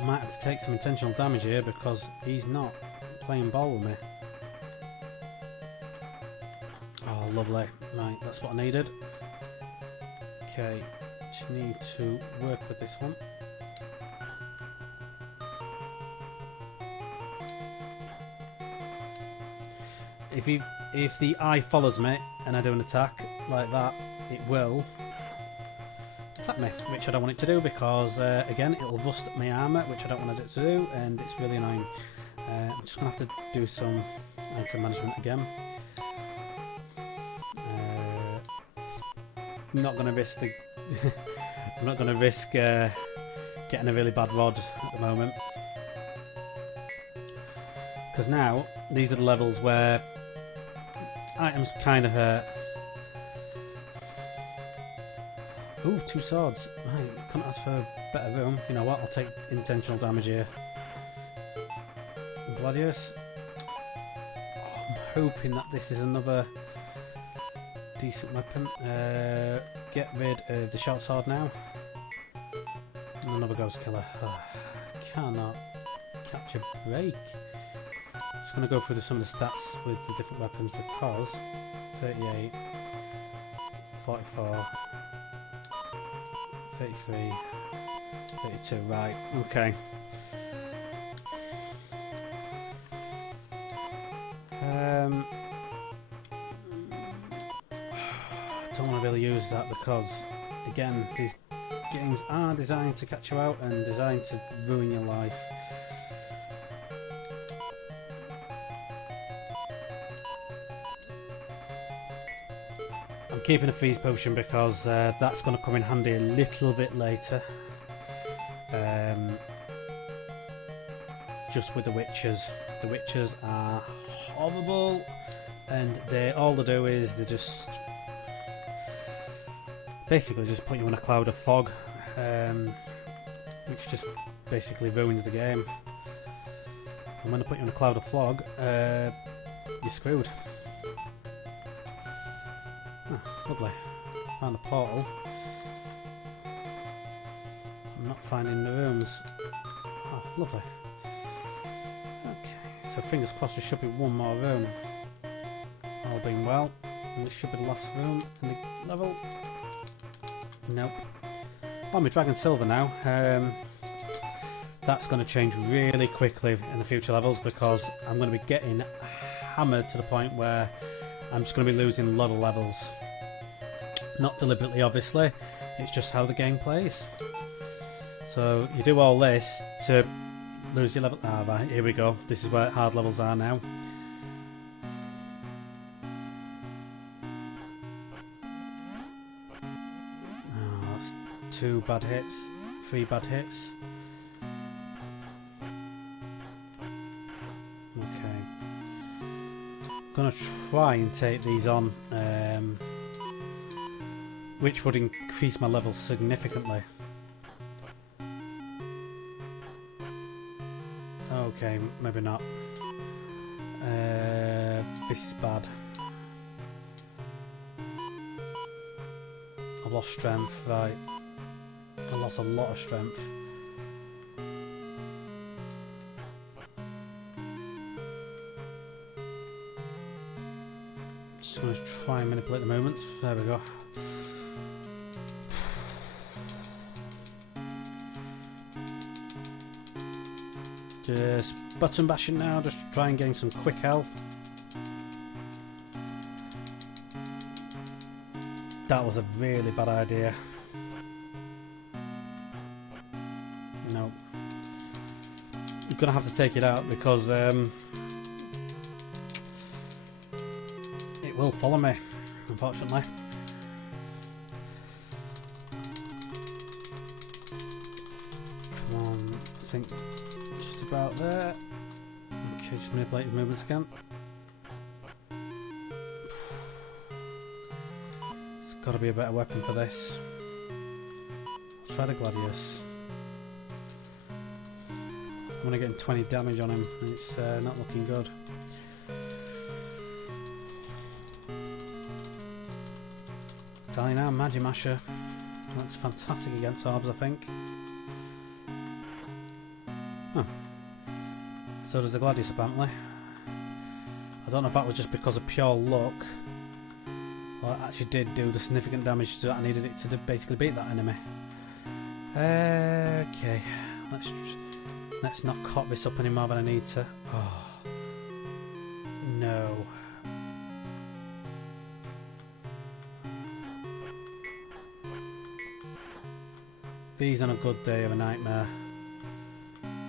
I might have to take some intentional damage here because he's not playing ball with me. Oh, lovely. Right, that's what I needed. Okay, just need to work with this one. If the eye follows me and I do an attack like that, it will attack me, which I don't want it to do because again, it'll rust my armour, which I don't want it to do, and it's really annoying. I'm just gonna have to do some item management again. I'm not gonna risk the I'm not gonna risk getting a really bad rod at the moment, because now these are the levels where items kind of hurt. Ooh, 2 swords. Right, couldn't ask for a better room. You know what? I'll take intentional damage here. Gladius. Oh, I'm hoping that this is another decent weapon. Get rid of the short sword now. And another ghost killer. Cannot catch a break. Just going to go through some of the stats with the different weapons because 38, 44, 33, 32, right, okay. I don't want to really use that because, again, these games are designed to catch you out and designed to ruin your life. I'm keeping a freeze potion because that's going to come in handy a little bit later. Just with the witches. The witches are horrible, and all they do is they just basically just put you in a cloud of fog, which just basically ruins the game. And when they put you in a cloud of fog, you're screwed. Oh, lovely. Found a portal. I'm not finding the rooms. Oh, lovely. Okay, so fingers crossed there should be one more room. All being well. And this should be the last room in the level. Nope. Oh, my Dragon Silver now. That's going to change really quickly in the future levels because I'm going to be getting hammered to the point where I'm just going to be losing a lot of levels. Not deliberately, obviously. It's just how the game plays. So you do all this to lose your level. Ah, right, here we go. This is where hard levels are now. Oh, that's 2 bad hits. 3 bad hits. Okay. I'm gonna try and take these on, which would increase my level significantly. Okay, maybe not. This is bad. I've lost strength, right. I lost a lot of strength. Just going to try and manipulate the movements. There we go. Just button bashing now, just to try and gain some quick health. That was a really bad idea. No. You're gonna have to take it out because it will follow me, unfortunately. Come on, I think just about there. Okay, just manipulate his movements again. It's got to be a better weapon for this. I'll try the Gladius. I'm only getting 20 damage on him, and it's not looking good. Tell you now, Magimasher looks fantastic against orbs, I think. Huh. So does the Gladius, apparently. I don't know if that was just because of pure luck, or it actually did do the significant damage that I needed it to basically beat that enemy. Okay, let's not cop this up any more than I need to. Oh no. These on a good day of a nightmare.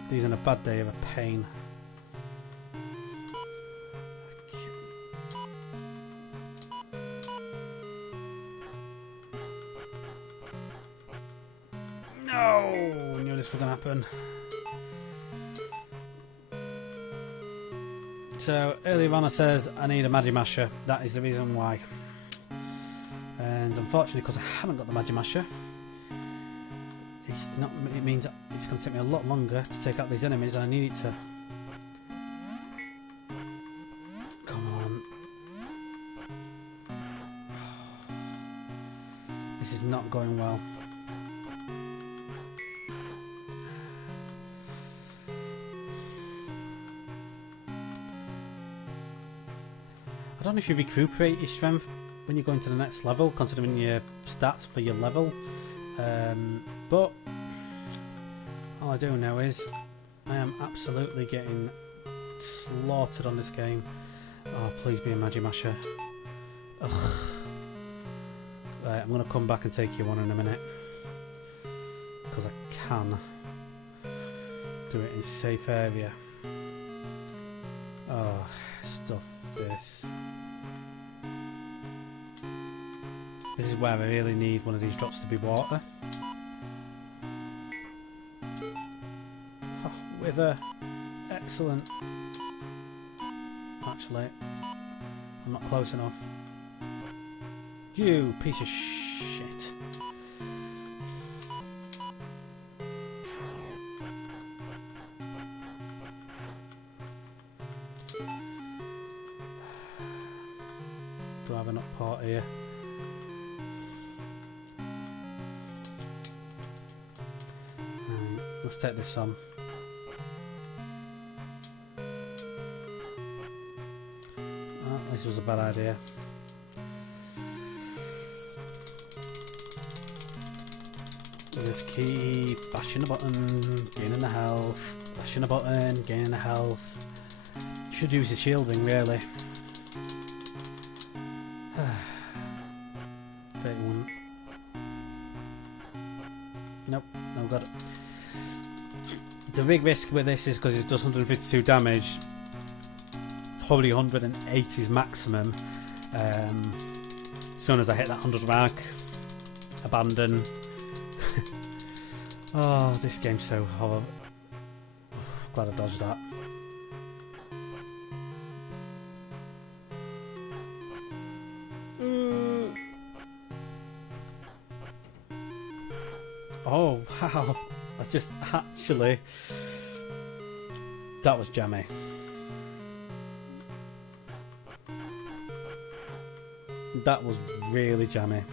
These on a bad day of a pain. No! I knew this was going to happen. So, earlier on I says I need a Magimasher. That is the reason why. And unfortunately, because I haven't got the Magimasher, it means it's going to take me a lot longer to take out these enemies, and I need it to. Come on. This is not going well. I don't know if you recuperate your strength when you go into the next level, considering your stats for your level. But all I do know is I am absolutely getting slaughtered on this game. Oh, please be a Magimasher. Ugh. Right, I'm going to come back and take you on in a minute, because I can do it in safe area. Oh, stuff this. This is where I really need one of these drops to be water. Oh, wither. Excellent. Actually, I'm not close enough. You piece of shit. Do I have enough part here? Let's take this on. Oh, this was a bad idea. Just keep bashing the button, gaining the health, bashing the button, gaining the health. Should use the shielding, really. 31. Nope, no got it. The big risk with this is because it does 152 damage, probably 180 is maximum. As soon as I hit that 100 mark, abandon. Oh, this game's so horrible. Glad I dodged that. Oh, wow. I just actually... That was jammy. That was really jammy.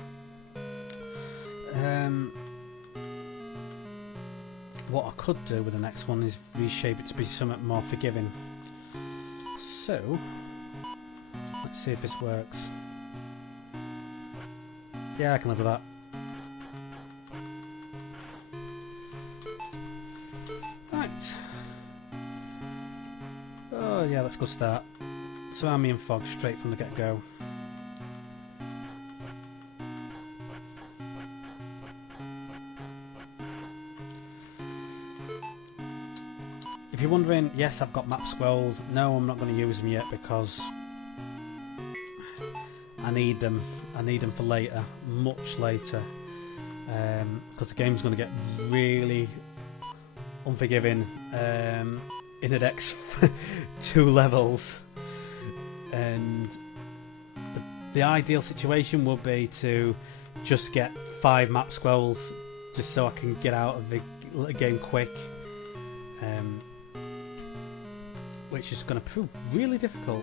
What I could do with the next one is reshape it to be somewhat more forgiving. So, let's see if this works. Yeah, I can live with that. Right. Oh yeah, let's go start. Surround me in fog straight from the get-go. If you're wondering, yes, I've got map scrolls. No, I'm not going to use them yet because I need them. I need them for later, much later, because the game's going to get really unforgiving in the next 2 levels, and the ideal situation would be to just get 5 map scrolls, just so I can get out of the game quick. Which is going to prove really difficult.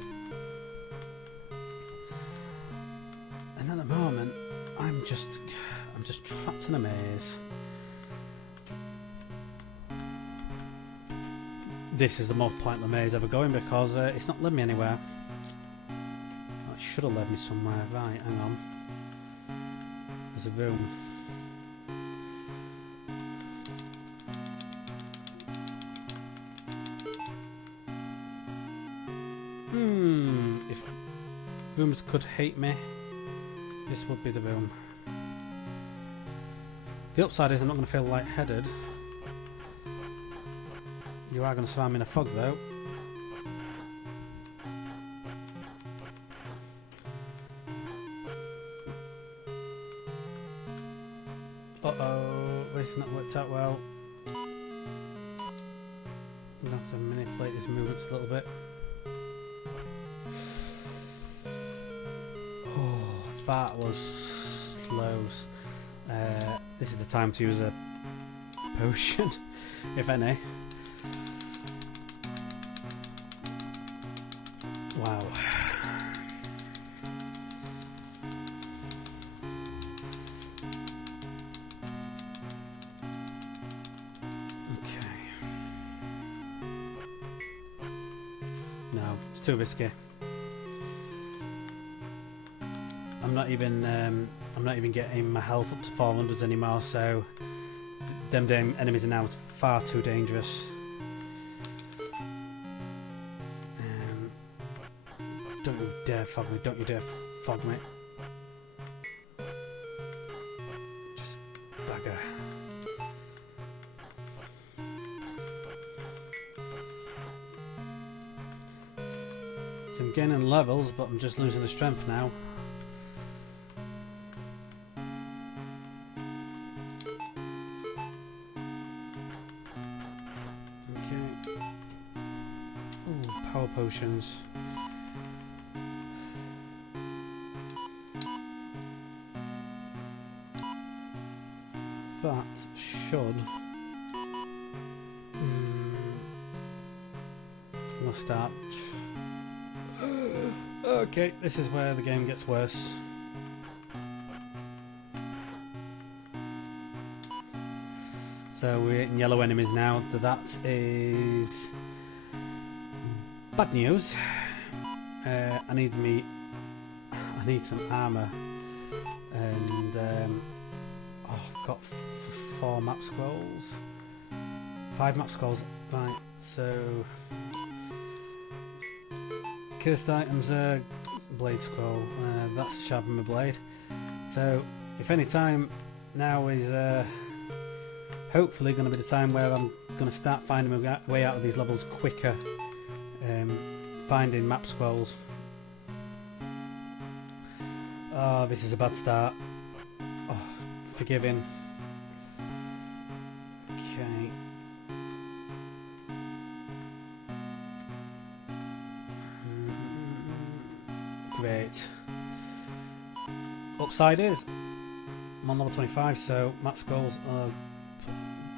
And at the moment, I'm just trapped in a maze. This is the most pointless maze ever going because it's not led me anywhere. Oh, it should have led me somewhere. Right, hang on. There's a room. If rooms could hate me, this would be the room. The upside is I'm not going to feel lightheaded. You are going to surround me in a fog though. Uh-oh, this has not worked out well. I'm going to have to manipulate these movements a little bit. That was close. This is the time to use a potion, if any. Wow. Okay. No, it's too risky. I'm not even getting my health up to 400s anymore, so them damn enemies are now far too dangerous. Don't you dare fog me, don't you dare fog me. Just bugger. So I'm gaining levels, but I'm just losing the strength now. Power potions. That should. We'll start. Okay, this is where the game gets worse. So we're hitting yellow enemies now. That is bad news. I need some armor, and I've got 4 map scrolls, 5 map scrolls. Right, so cursed items, blade scroll. That's to sharpen my blade. So if any time now is hopefully going to be the time where I'm going to start finding my way out of these levels quicker. Finding map scrolls. Oh, this is a bad start. Oh, forgiving. Okay. Great. Upside is I'm on level 25, so map scrolls are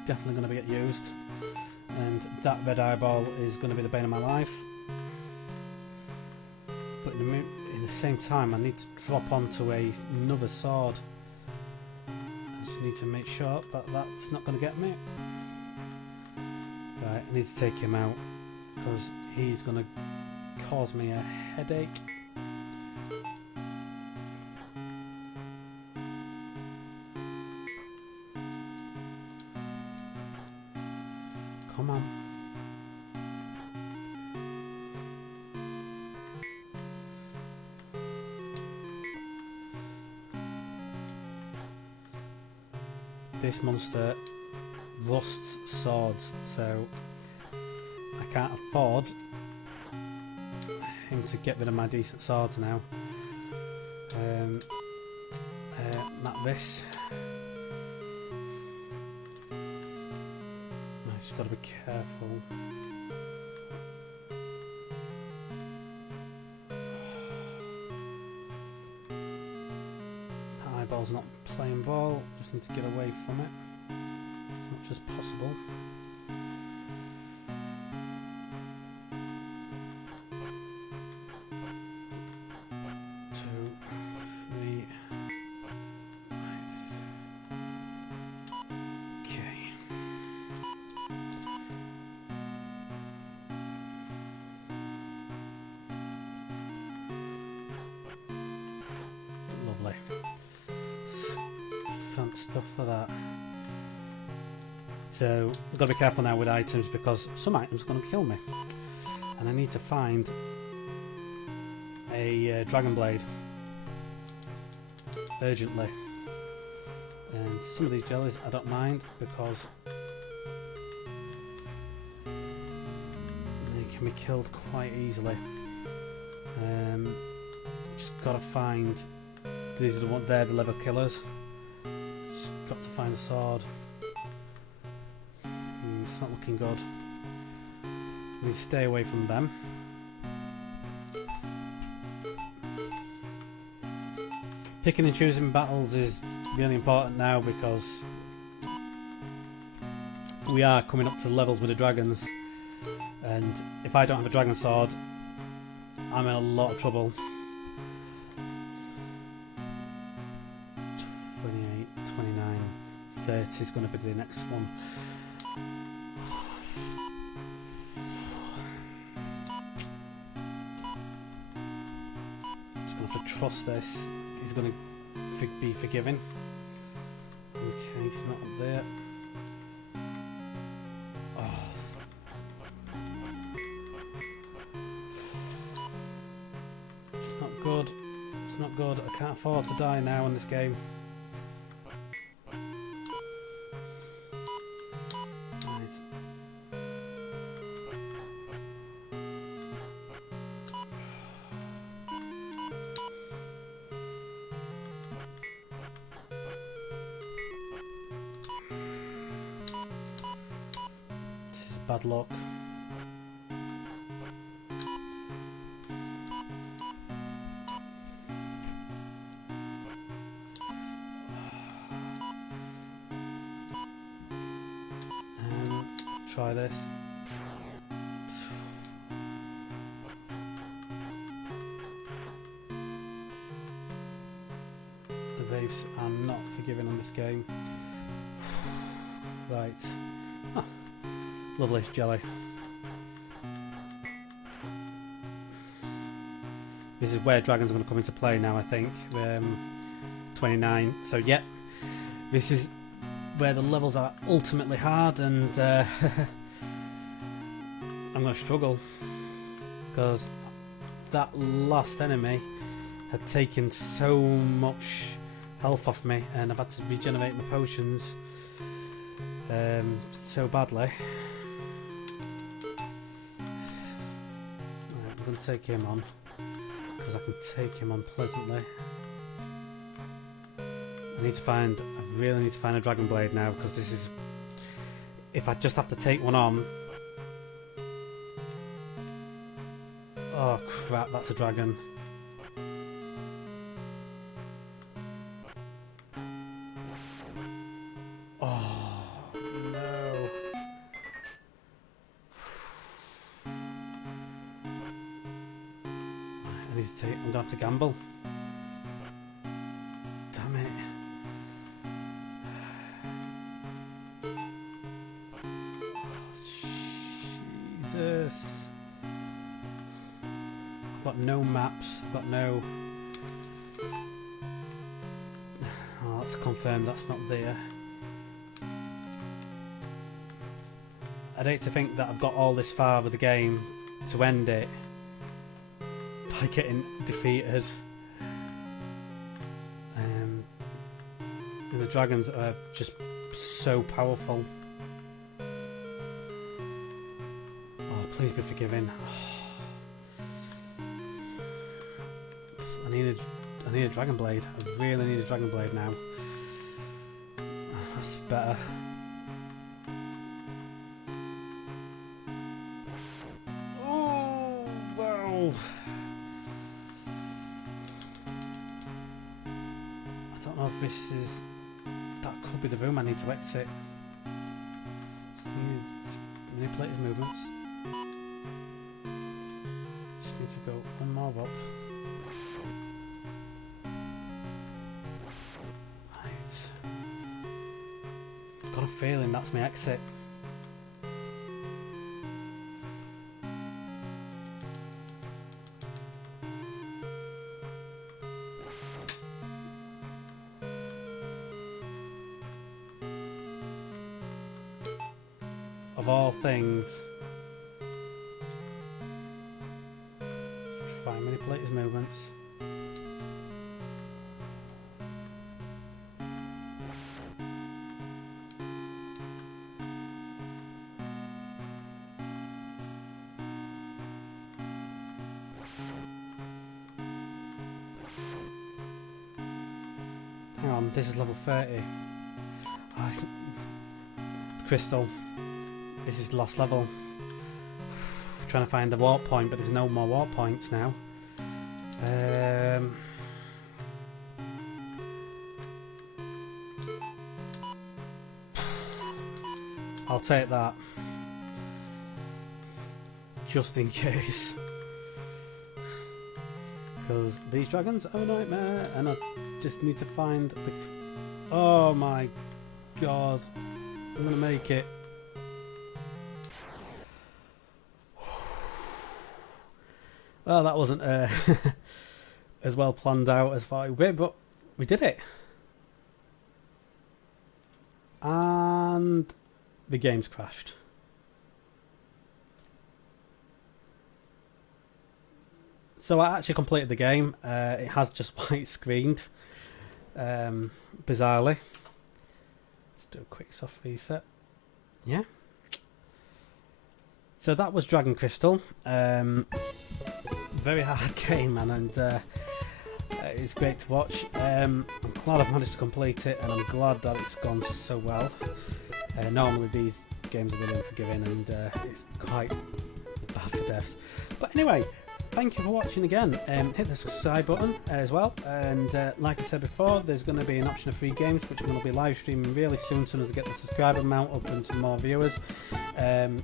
definitely going to get used. And that red eyeball is going to be the bane of my life. But in the same time, I need to drop onto another sword. I just need to make sure that that's not going to get me. Right, I need to take him out because he's going to cause me a headache. Come on. this monster rusts swords, so I can't afford him to get rid of my decent swords now. Not this. I just got to be careful. That eyeball's not playing ball. Just need to get away from it as much as possible. Lovely. Fun stuff for that. So I've got to be careful now with items because some items are going to kill me, and I need to find a dragon blade urgently. And some of these jellies I don't mind because they can be killed quite easily. Just got to find. These are they're the level killers. Just got to find a sword. It's not looking good. Need to stay away from them. Picking and choosing battles is really important now because we are coming up to levels with the dragons, and if I don't have a dragon sword, I'm in a lot of trouble. 28, 29, 30 is going to be the next one. Just going to have to trust this. He's going to be forgiving. Okay, he's not up there. Oh. It's not good. It's not good. I can't afford to die now in this game. Bad luck. Try this. The waves are not forgiving on this game. Right. Huh. Lovely jelly. This is where dragons are going to come into play now, I think. 29. So, yeah, this is where the levels are ultimately hard, and I'm going to struggle because that last enemy had taken so much health off me, and I've had to regenerate my potions so badly. I'm going to take him on because I can take him on pleasantly. I really need to find a dragon blade now, because this is, if I just have to take one on. Oh crap, that's a dragon. Oh no. I need to take, I'm going to have to gamble. Damn it. Jesus. I've got no maps, I've got no... Oh, that's confirmed, that's not there. I'd hate to think that I've got all this far with the game to end it by getting defeated. And the dragons are just so powerful. Oh, please be forgiving. I need a Dragon Blade. I really need a Dragon Blade now. That's better. Oh, wow. I don't know if this is... That could be the room I need to exit. Just need to manipulate his movements. Just need to go one more up. Right. Got a feeling that's my exit. Of all things, try and manipulate his movements. Hang on, this is level 30. Oh, Crystal. This is the last level. Trying to find the warp point, but there's no more warp points now. I'll take that. Just in case. Because these dragons are a nightmare, and I just need to find the... Oh my god. I'm gonna make it. Well, that wasn't as well planned out as far away, but we did it. And the game's crashed. So I actually completed the game. It has just white screened, bizarrely. Let's do a quick soft reset. Yeah. So that was Dragon Crystal. Very hard game, man, and it's great to watch. I'm glad I've managed to complete it, and I'm glad that it's gone so well. Normally these games are really unforgiving, and it's quite bad for devs. But anyway, thank you for watching again. Hit the subscribe button as well, and like I said before, there's going to be an option of free games which I'm going to be live streaming really soon, as soon as I get the subscriber amount up and to more viewers.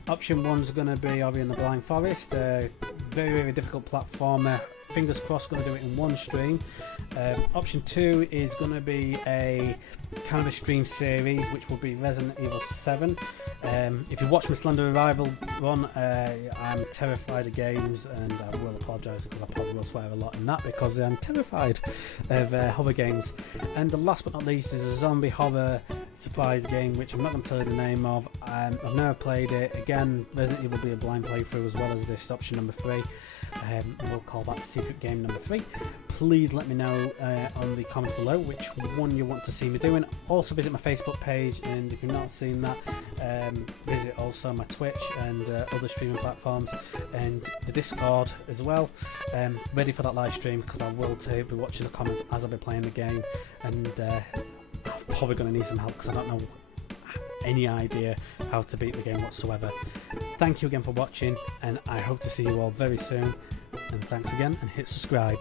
Option 1's going to be Ori and the Blind Forest. Very, very difficult platformer. Fingers crossed, going to do it in one stream. Option 2 is going to be a kind of a stream series, which will be Resident Evil 7. If you watch my Slender Revival run, I'm terrified of games, and I will apologise because I probably will swear a lot in that because I'm terrified of horror games. And the last but not least is a zombie horror surprise game, which I'm not going to tell you the name of. I've never played it. Again, Resident Evil will be a blind playthrough as well as this option number 3. We'll call that secret game number 3. Please let me know on the comments below which one you want to see me doing. Also visit my Facebook page, and if you've not seen that, visit also my Twitch and other streaming platforms, and the Discord as well. Ready for that live stream because I will too be watching the comments as I'll be playing the game, and I'm probably going to need some help because I don't know any idea how to beat the game whatsoever. Thank you again for watching, and I hope to see you all very soon, and thanks again, and hit subscribe.